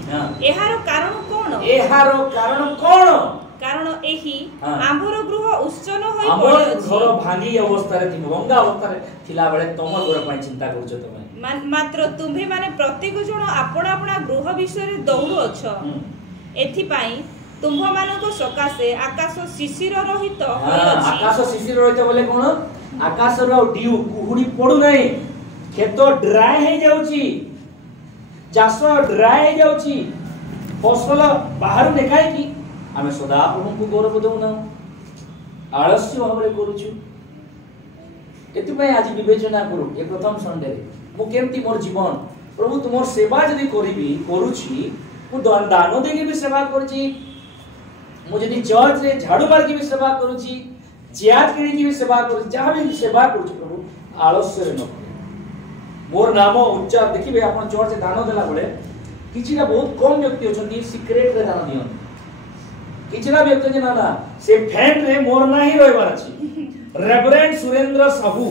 एहार कारण कोन एहार कारण कोन कारण एही आंभर गृह उच्चन होई पड़े अछि घर भांगी अवस्था रे भंगा अवस्था रे थिला बेले तमर घर पय चिंता करूछ तमे मात्र तुम्हे माने प्रत्येक जण आपण आपण गृह विषय रे दौड़ु अछ एथि पई तुम्भ मानको सकासे आकाश शिशिर रहित होई अछि आकाश शिशिर रहित बोले कोन आकाश रो ड्यू कुहुडी पडु नै खेत ड्राई हे जाउची चाष ड्राई हे जाउची फसल बाहर देखाय कि आमे सदा प्रभु को गौरव दउ ना आलस्य भाबरे करूछु एति पय आज विवेचना करू ए प्रथम संडे रे मु केमती मोर जीवन प्रभु तुमर सेवा जदी करिबी करूची मु दान देके भी सेवा करूची मु जदी चर्च रे झाड़ू मार के भी सेवा करूची जियाद करी के भी सेवा करूची जहां भी सेवा करूची प्रभु आलस्य रे न मोर नाम उच्चार देखिबे आपण चर्च रे दान देला बळे किछिना बहुत कम व्यक्ति अछंती सीक्रेट रे दान दियन किछिना व्यक्ति जे ना से फैन रे मोर नाही रहबार अछि रेवरेंड सुरेंद्र साहू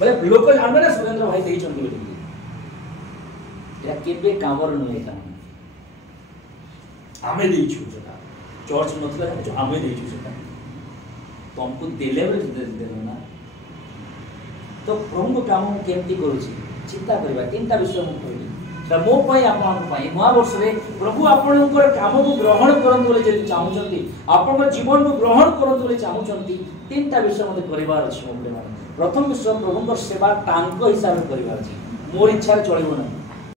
बले लोक जानबे ना सुरेंद्र भाई देई छंती बोली या केबे कामर नै था आमे देई छु सेटा चर्च नथला जो आमे देई छु सेटा तुमको देले बले देलो ना तो प्रभु काम केमती करूची चिंता करबा तीनटा विषय मु कहली त मो पय आपन पय नवा वर्ष रे प्रभु आपन ऊपर काम को ग्रहण करन बोले जदी चाहू छथि आपन जीवन को ग्रहण करन बोले चाहू छथि तीनटा विषय मते परिवार अछि मो प्रथम विषय प्रभु को सेवा टांक हिसाब रे परिवार अछि मोर इच्छा रे चलिबो ना